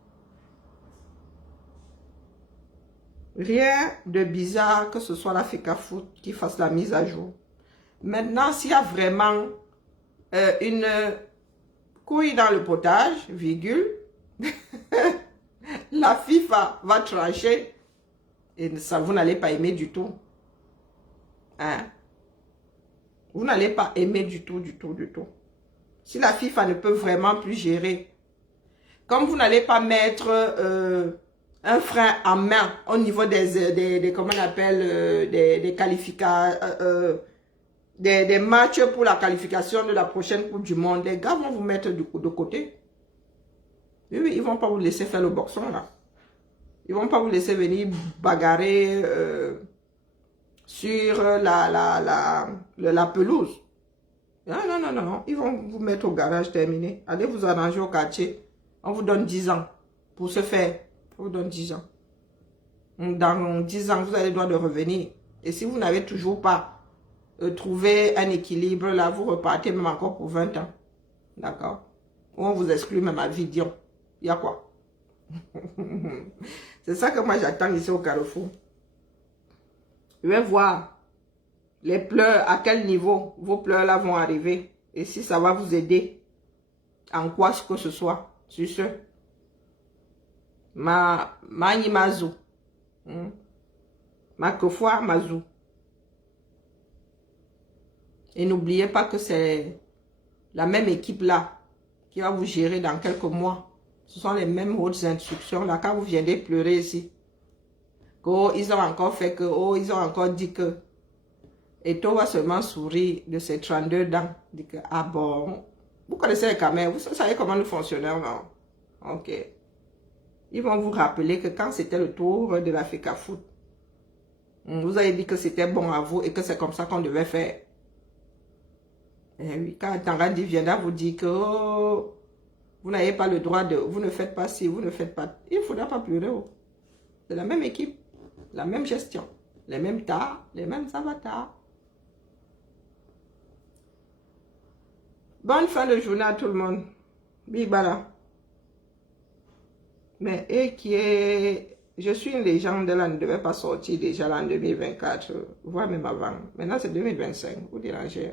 Rien de bizarre que ce soit la FECAFOOD qui fasse la mise à jour. Maintenant, s'il y a vraiment une couille dans le potage, virgule, la FIFA va trancher et ça, vous n'allez pas aimer du tout. Hein? Vous n'allez pas aimer du tout. Si la FIFA ne peut vraiment plus gérer, comme vous n'allez pas mettre un frein en main au niveau des comment on appelle, des qualifications, des matchs pour la qualification de la prochaine Coupe du Monde, les gars vont vous mettre de côté. Oui, ils ne vont pas vous laisser faire le boxon là. Ils ne vont pas vous laisser venir bagarrer sur la pelouse. Non. Ils vont vous mettre au garage terminé. Allez vous arranger au quartier. On vous donne 10 ans pour se faire. On vous donne 10 ans. Dans 10 ans, vous avez le droit de revenir. Et si vous n'avez toujours pas trouvé un équilibre, là, vous repartez même encore pour 20 ans. D'accord? Ou on vous exclut même à vie, disons. Il y a quoi? C'est ça que moi j'attends ici au Carrefour. Je vais voir les pleurs, à quel niveau vos pleurs là vont arriver. Et si ça va vous aider en quoi que ce soit. Sur ce. Mazu. Ma kofwa Mazou. Et n'oubliez pas que c'est la même équipe là qui va vous gérer dans quelques mois. Ce sont les mêmes hautes instructions là. Quand vous viendrez pleurer ici. Oh, ils ont encore fait que, oh, ils ont encore dit que. Et toi va seulement sourire de ses 32 dents. Dit que, ah bon. Vous connaissez les caméras, vous savez comment nous fonctionnons, non? Ok. Ils vont vous rappeler que quand c'était le tour de la FECAFOOD, vous avez dit que c'était bon à vous et que c'est comme ça qu'on devait faire. Et oui, quand Tangandi viendra vous dire que oh, Vous n'avez pas le droit de... Vous ne faites pas ci, vous ne faites pas... Il ne faudra pas pleurer. Oh. C'est la même équipe, la même gestion, les mêmes tas, les mêmes avatars. Bonne fin de journée à tout le monde. Bibala. Mais et qui est... Je suis une légende, elle ne devait pas sortir déjà là en 2024, voire même avant. Maintenant c'est 2025, vous dérangez.